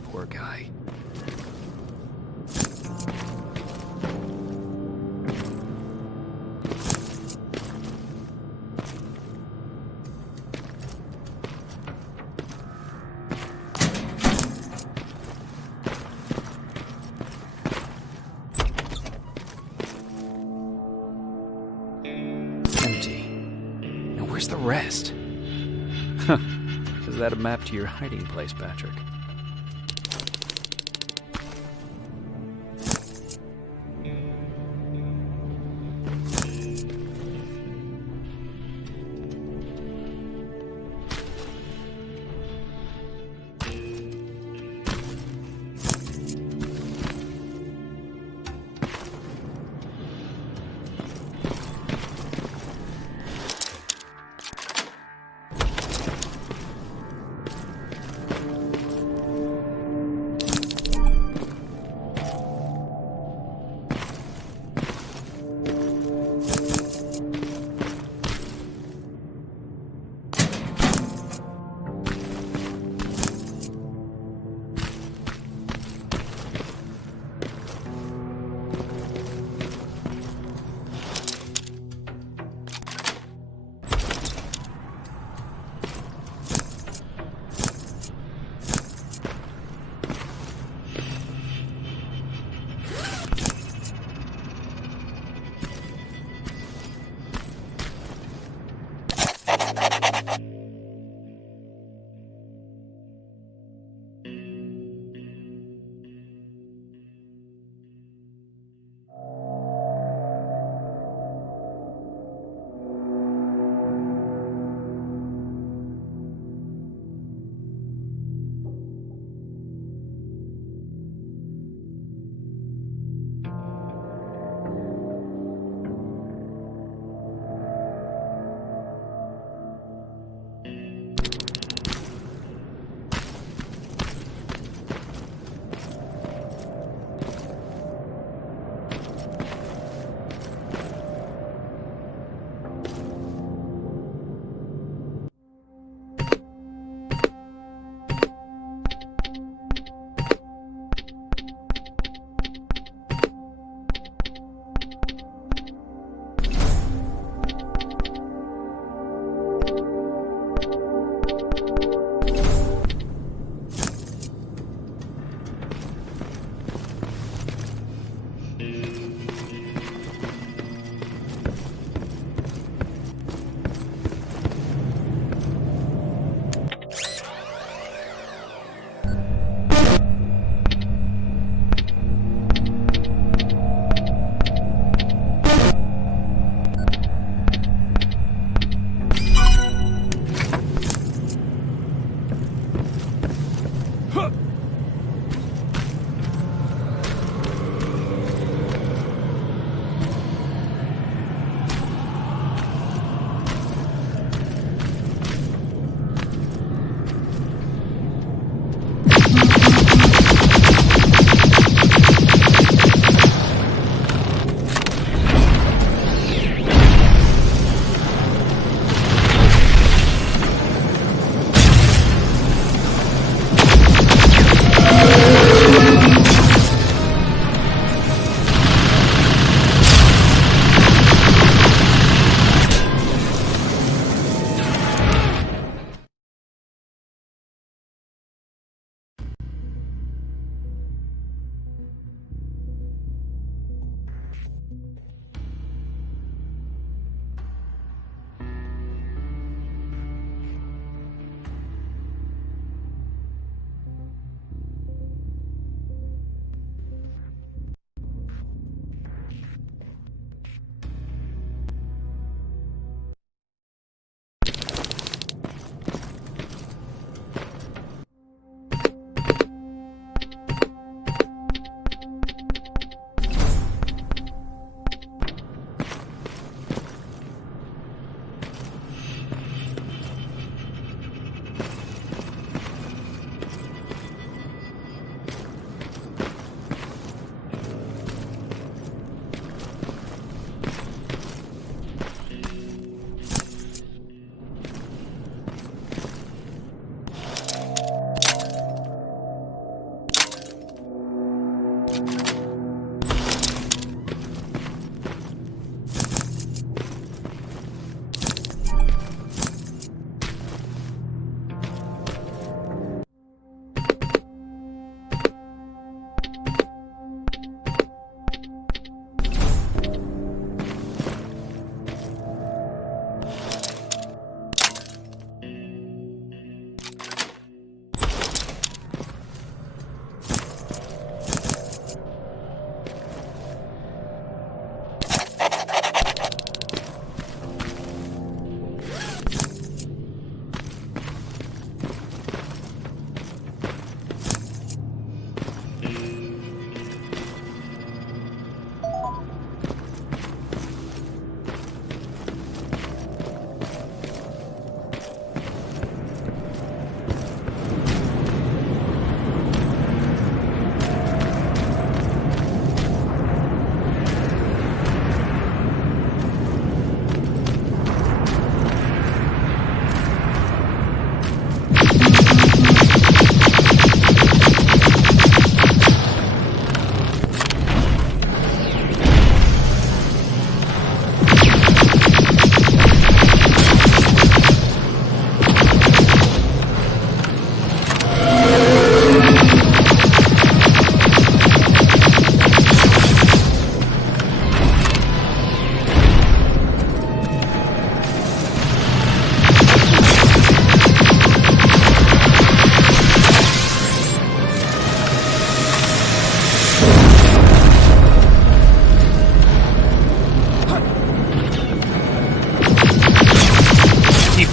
Poor guy. Where's the rest? Is that a map to your hiding place, Patrick?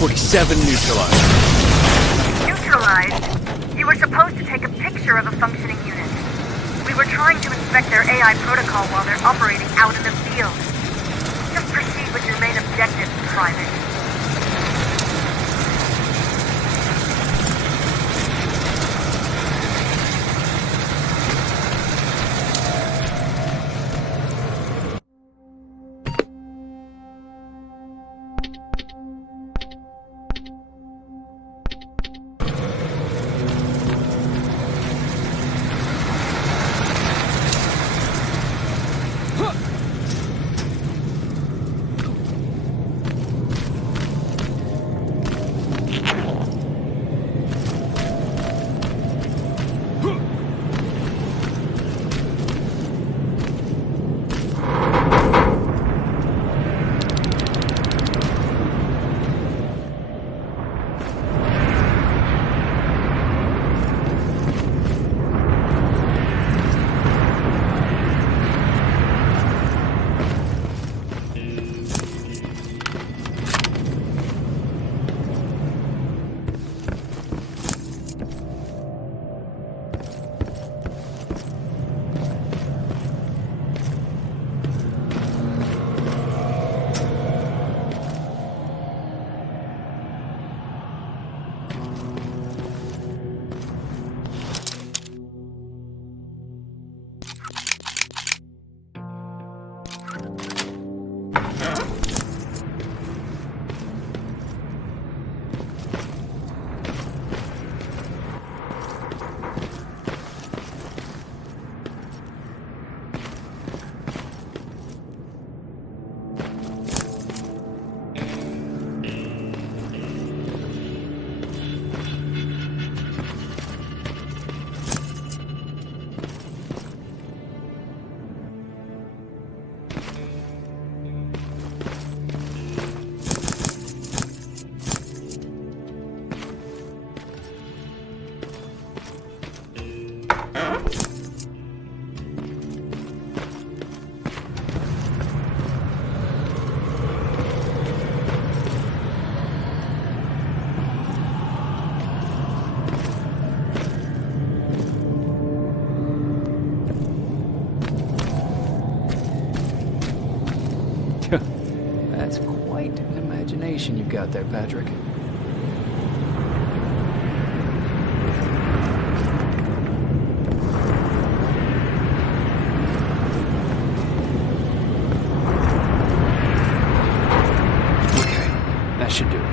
47 neutralized. Neutralized? You were supposed to take a picture of a functioning unit. We were trying to inspect their AI protocol while they're operating out in the field. Just proceed with your main objective, Private. That's quite an imagination you've got there, Patrick. Okay, that should do it.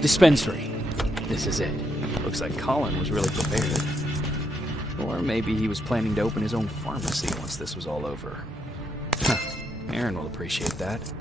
Dispensary. This is it. Looks like Colin was really prepared. Or maybe he was planning to open his own pharmacy once this was all over. Huh. Aaron will appreciate that.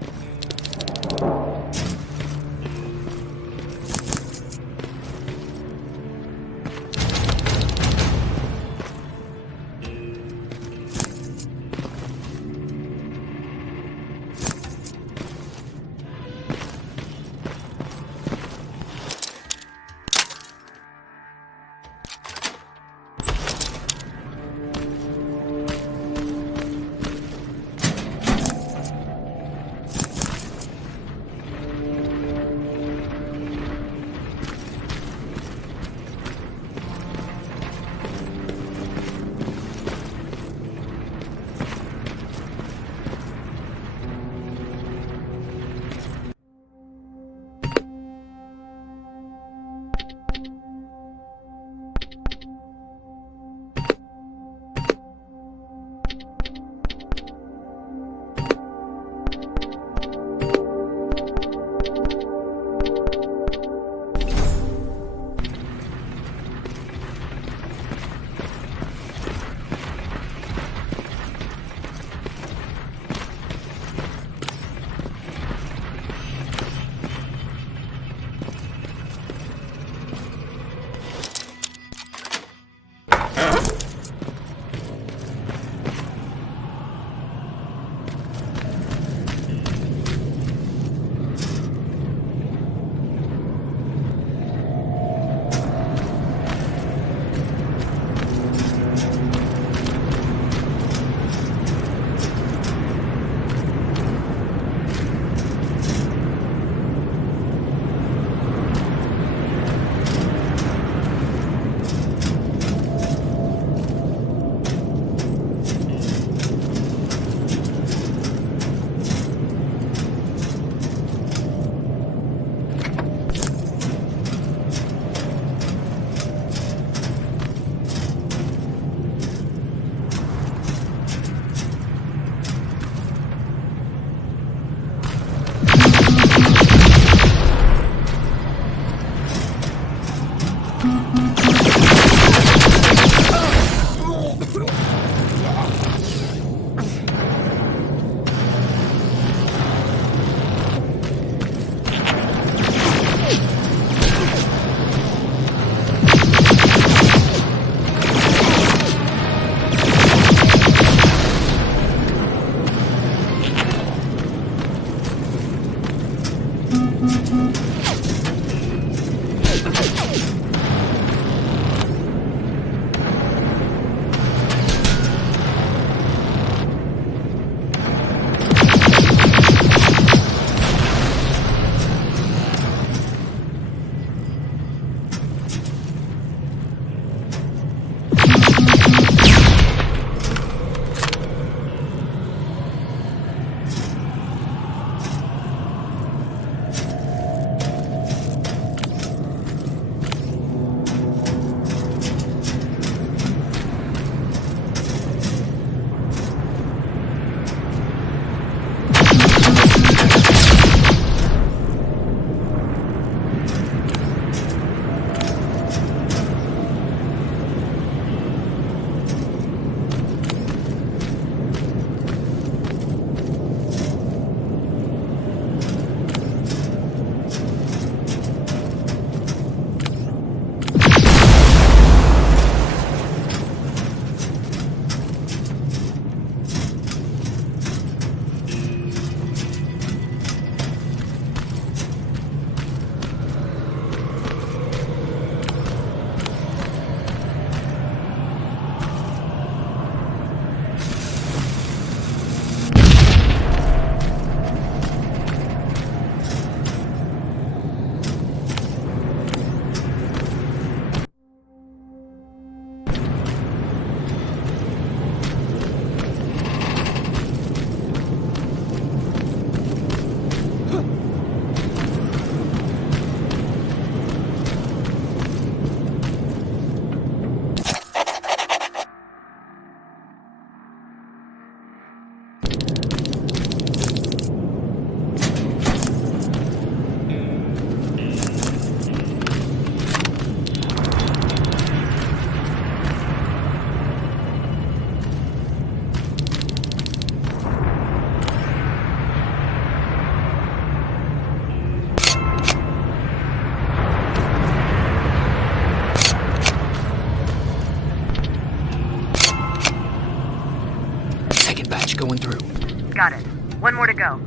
Got it. One more to go.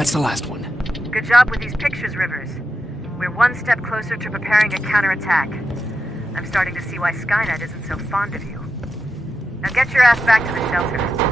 That's the last one. Good job with these pictures, Rivers. We're one step closer to preparing a counterattack. I'm starting to see why Skynet isn't so fond of you. Now get your ass back to the shelter.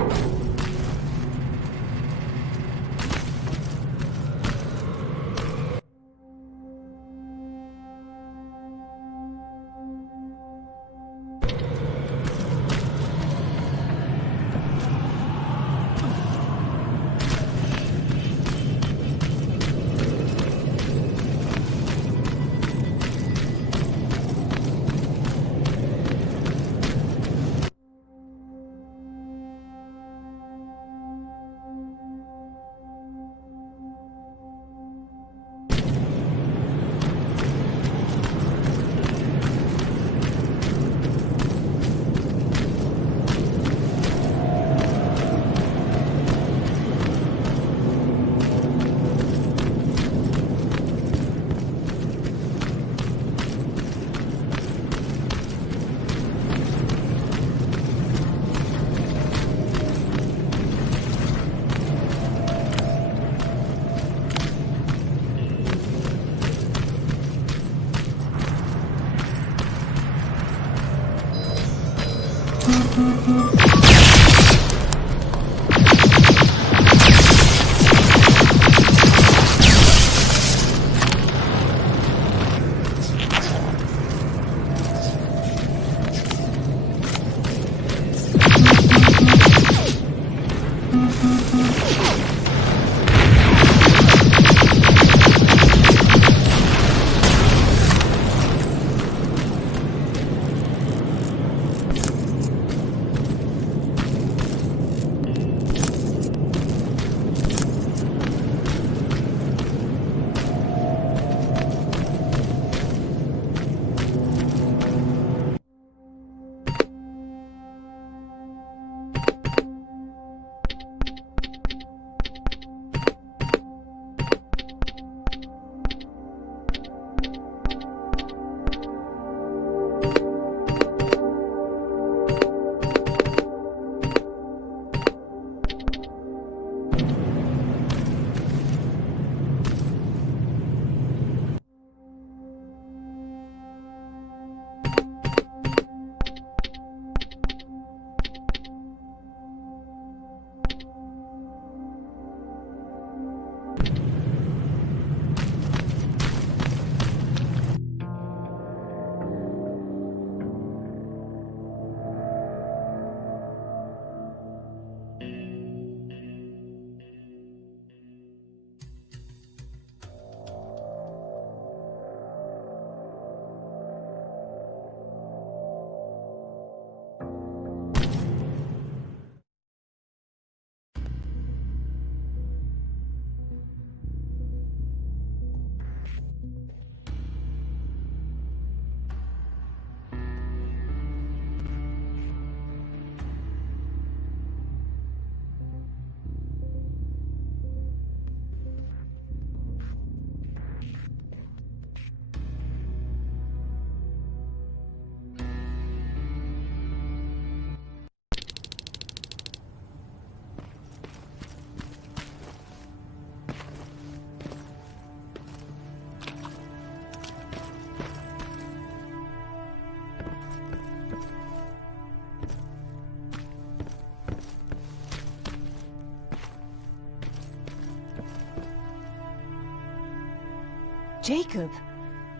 Jacob,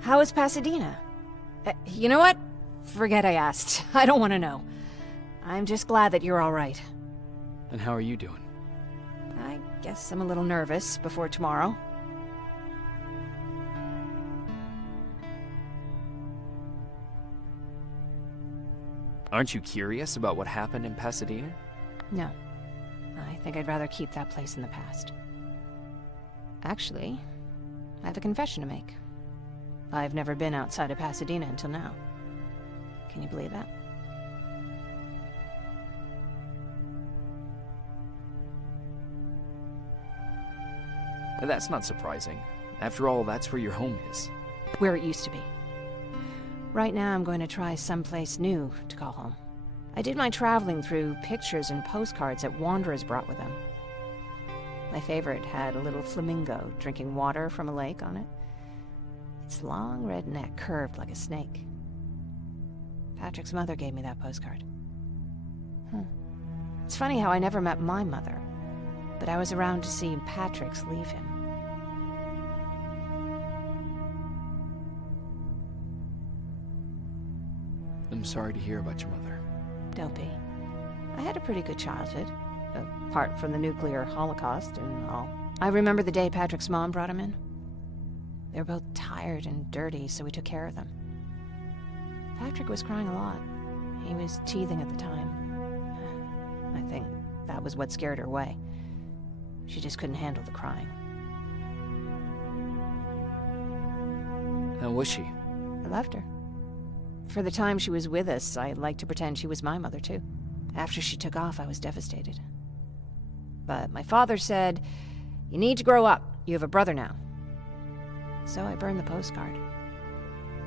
how is Pasadena? You know what? Forget I asked. I don't want to know. I'm just glad that you're all right. And how are you doing? I guess I'm a little nervous before tomorrow. Aren't you curious about what happened in Pasadena? No. I think I'd rather keep that place in the past. Actually, I have a confession to make. I've never been outside of Pasadena until now. Can you believe that? That's not surprising. After all, that's where your home is. Where it used to be. Right now, I'm going to try someplace new to call home. I did my traveling through pictures and postcards that wanderers brought with them. My favorite had a little flamingo drinking water from a lake on it. Its long red neck curved like a snake. Patrick's mother gave me that postcard. It's funny how I never met my mother, but I was around to see Patrick's leave him. I'm sorry to hear about your mother. Don't be. I had a pretty good childhood, apart from the nuclear holocaust and all. I remember the day Patrick's mom brought him in. They were both tired and dirty, so we took care of them. Patrick was crying a lot. He was teething at the time. I think that was what scared her away. She just couldn't handle the crying. How was she? I loved her. For the time she was with us, I liked to pretend she was my mother, too. After she took off, I was devastated. But my father said, "You need to grow up. You have a brother now." So I burned the postcard.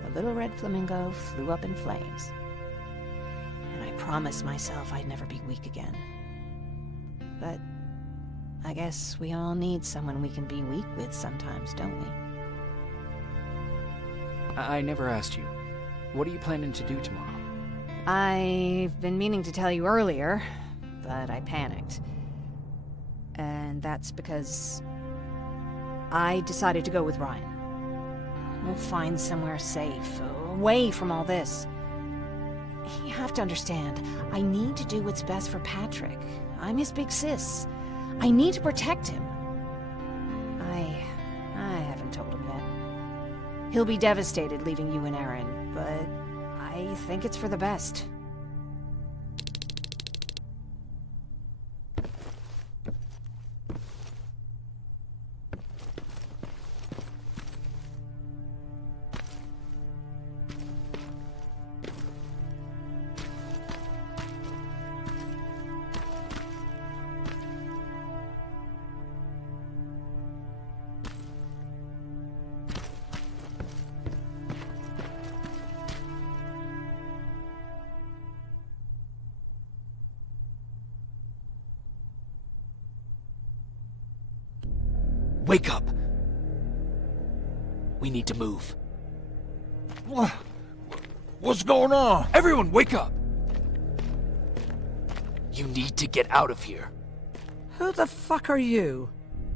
The little red flamingo flew up in flames. And I promised myself I'd never be weak again. But I guess we all need someone we can be weak with sometimes, don't we? I never asked you. What are you planning to do tomorrow? I've been meaning to tell you earlier, but I panicked. And that's because I decided to go with Ryan. We'll find somewhere safe, away from all this. You have to understand, I need to do what's best for Patrick. I'm his big sis. I need to protect him. I haven't told him yet. He'll be devastated leaving you and Aaron, but I think it's for the best. Wake up! We need to move. What's going on? Everyone, wake up! You need to get out of here. Who the fuck are you?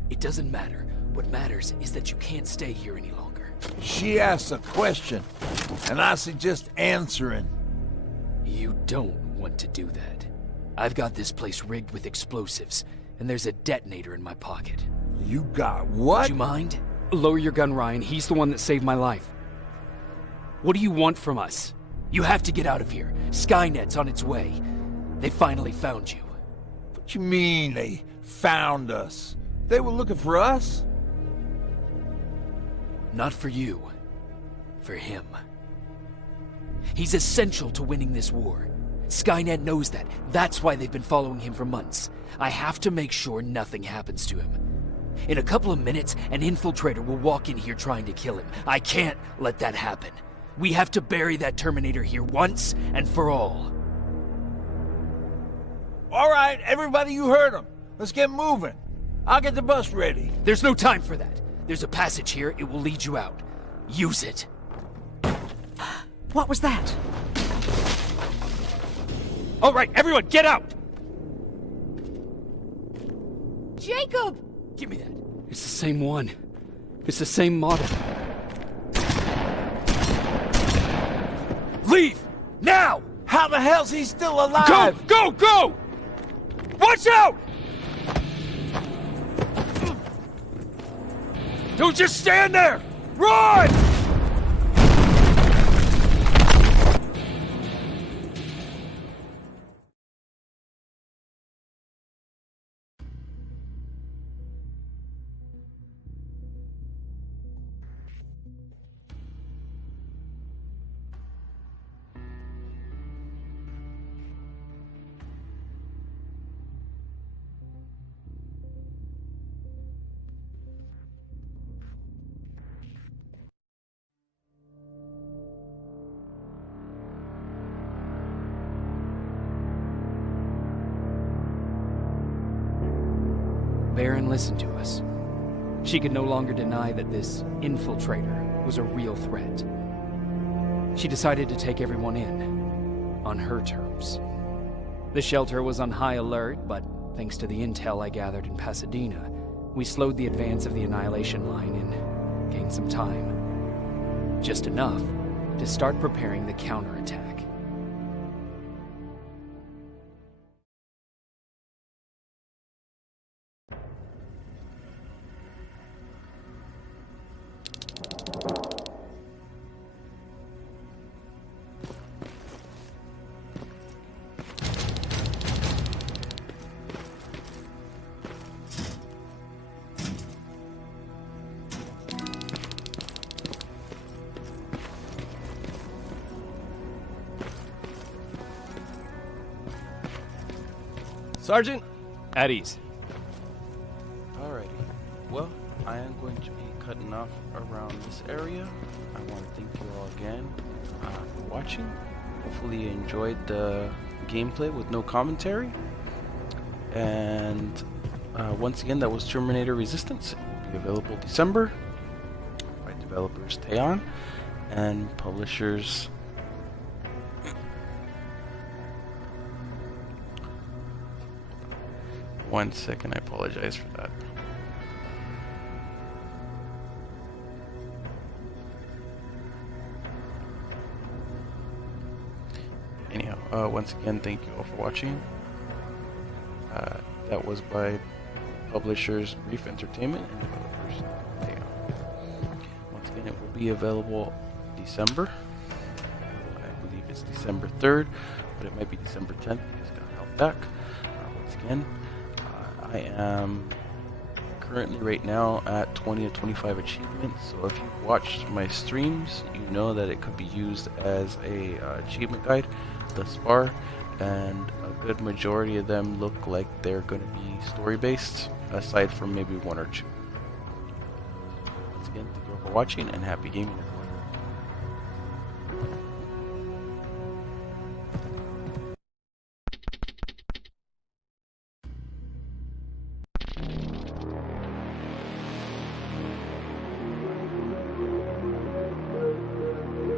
It doesn't matter. What matters is that you can't stay here any longer. She asked a question, and I suggest answering. You don't want to do that. I've got this place rigged with explosives, and there's a detonator in my pocket. You got what? Would you mind? Lower your gun, Ryan. He's the one that saved my life. What do you want from us? You have to get out of here. Skynet's on its way. They finally found you. What you mean they found us? They were looking for us? Not for you. For him. He's essential to winning this war. Skynet knows that. That's why they've been following him for months. I have to make sure nothing happens to him. In a couple of minutes, an infiltrator will walk in here trying to kill him. I can't let that happen. We have to bury that Terminator here once and for all. All right, everybody, you heard him. Let's get moving. I'll get the bus ready. There's no time for that. There's a passage here. It will lead you out. Use it. What was that? All right, everyone, get out! Jacob! Give me that. It's the same one. It's the same model. Leave! Now! How the hell's he still alive? Go! Go! Watch out! Don't just stand there! Run! Baron listened to us. She could no longer deny that this infiltrator was a real threat. She decided to take everyone in, on her terms. The shelter was on high alert, but thanks to the intel I gathered in Pasadena, we slowed the advance of the Annihilation Line and gained some time. Just enough to start preparing the counterattack. Sergeant? At ease. Alrighty. Well, I am going to be cutting off around this area. I want to thank you all again for watching. Hopefully you enjoyed the gameplay with no commentary. And once again, that was Terminator Resistance. It will be available December by developers Teon and publishers One second, I apologize for that. Anyhow, once again, thank you all for watching. That was by publishers Reef Entertainment and developers Teon. Once again, it will be available December. I believe it's December 3rd, but it might be December 10th. Just gotta help back. Once again, I am currently right now at 20 to 25 achievements, so if you've watched my streams, you know that it could be used as a achievement guide thus far, and a good majority of them look like they're going to be story based, aside from maybe one or two. Once again, thank you all for watching, and happy gaming, everyone.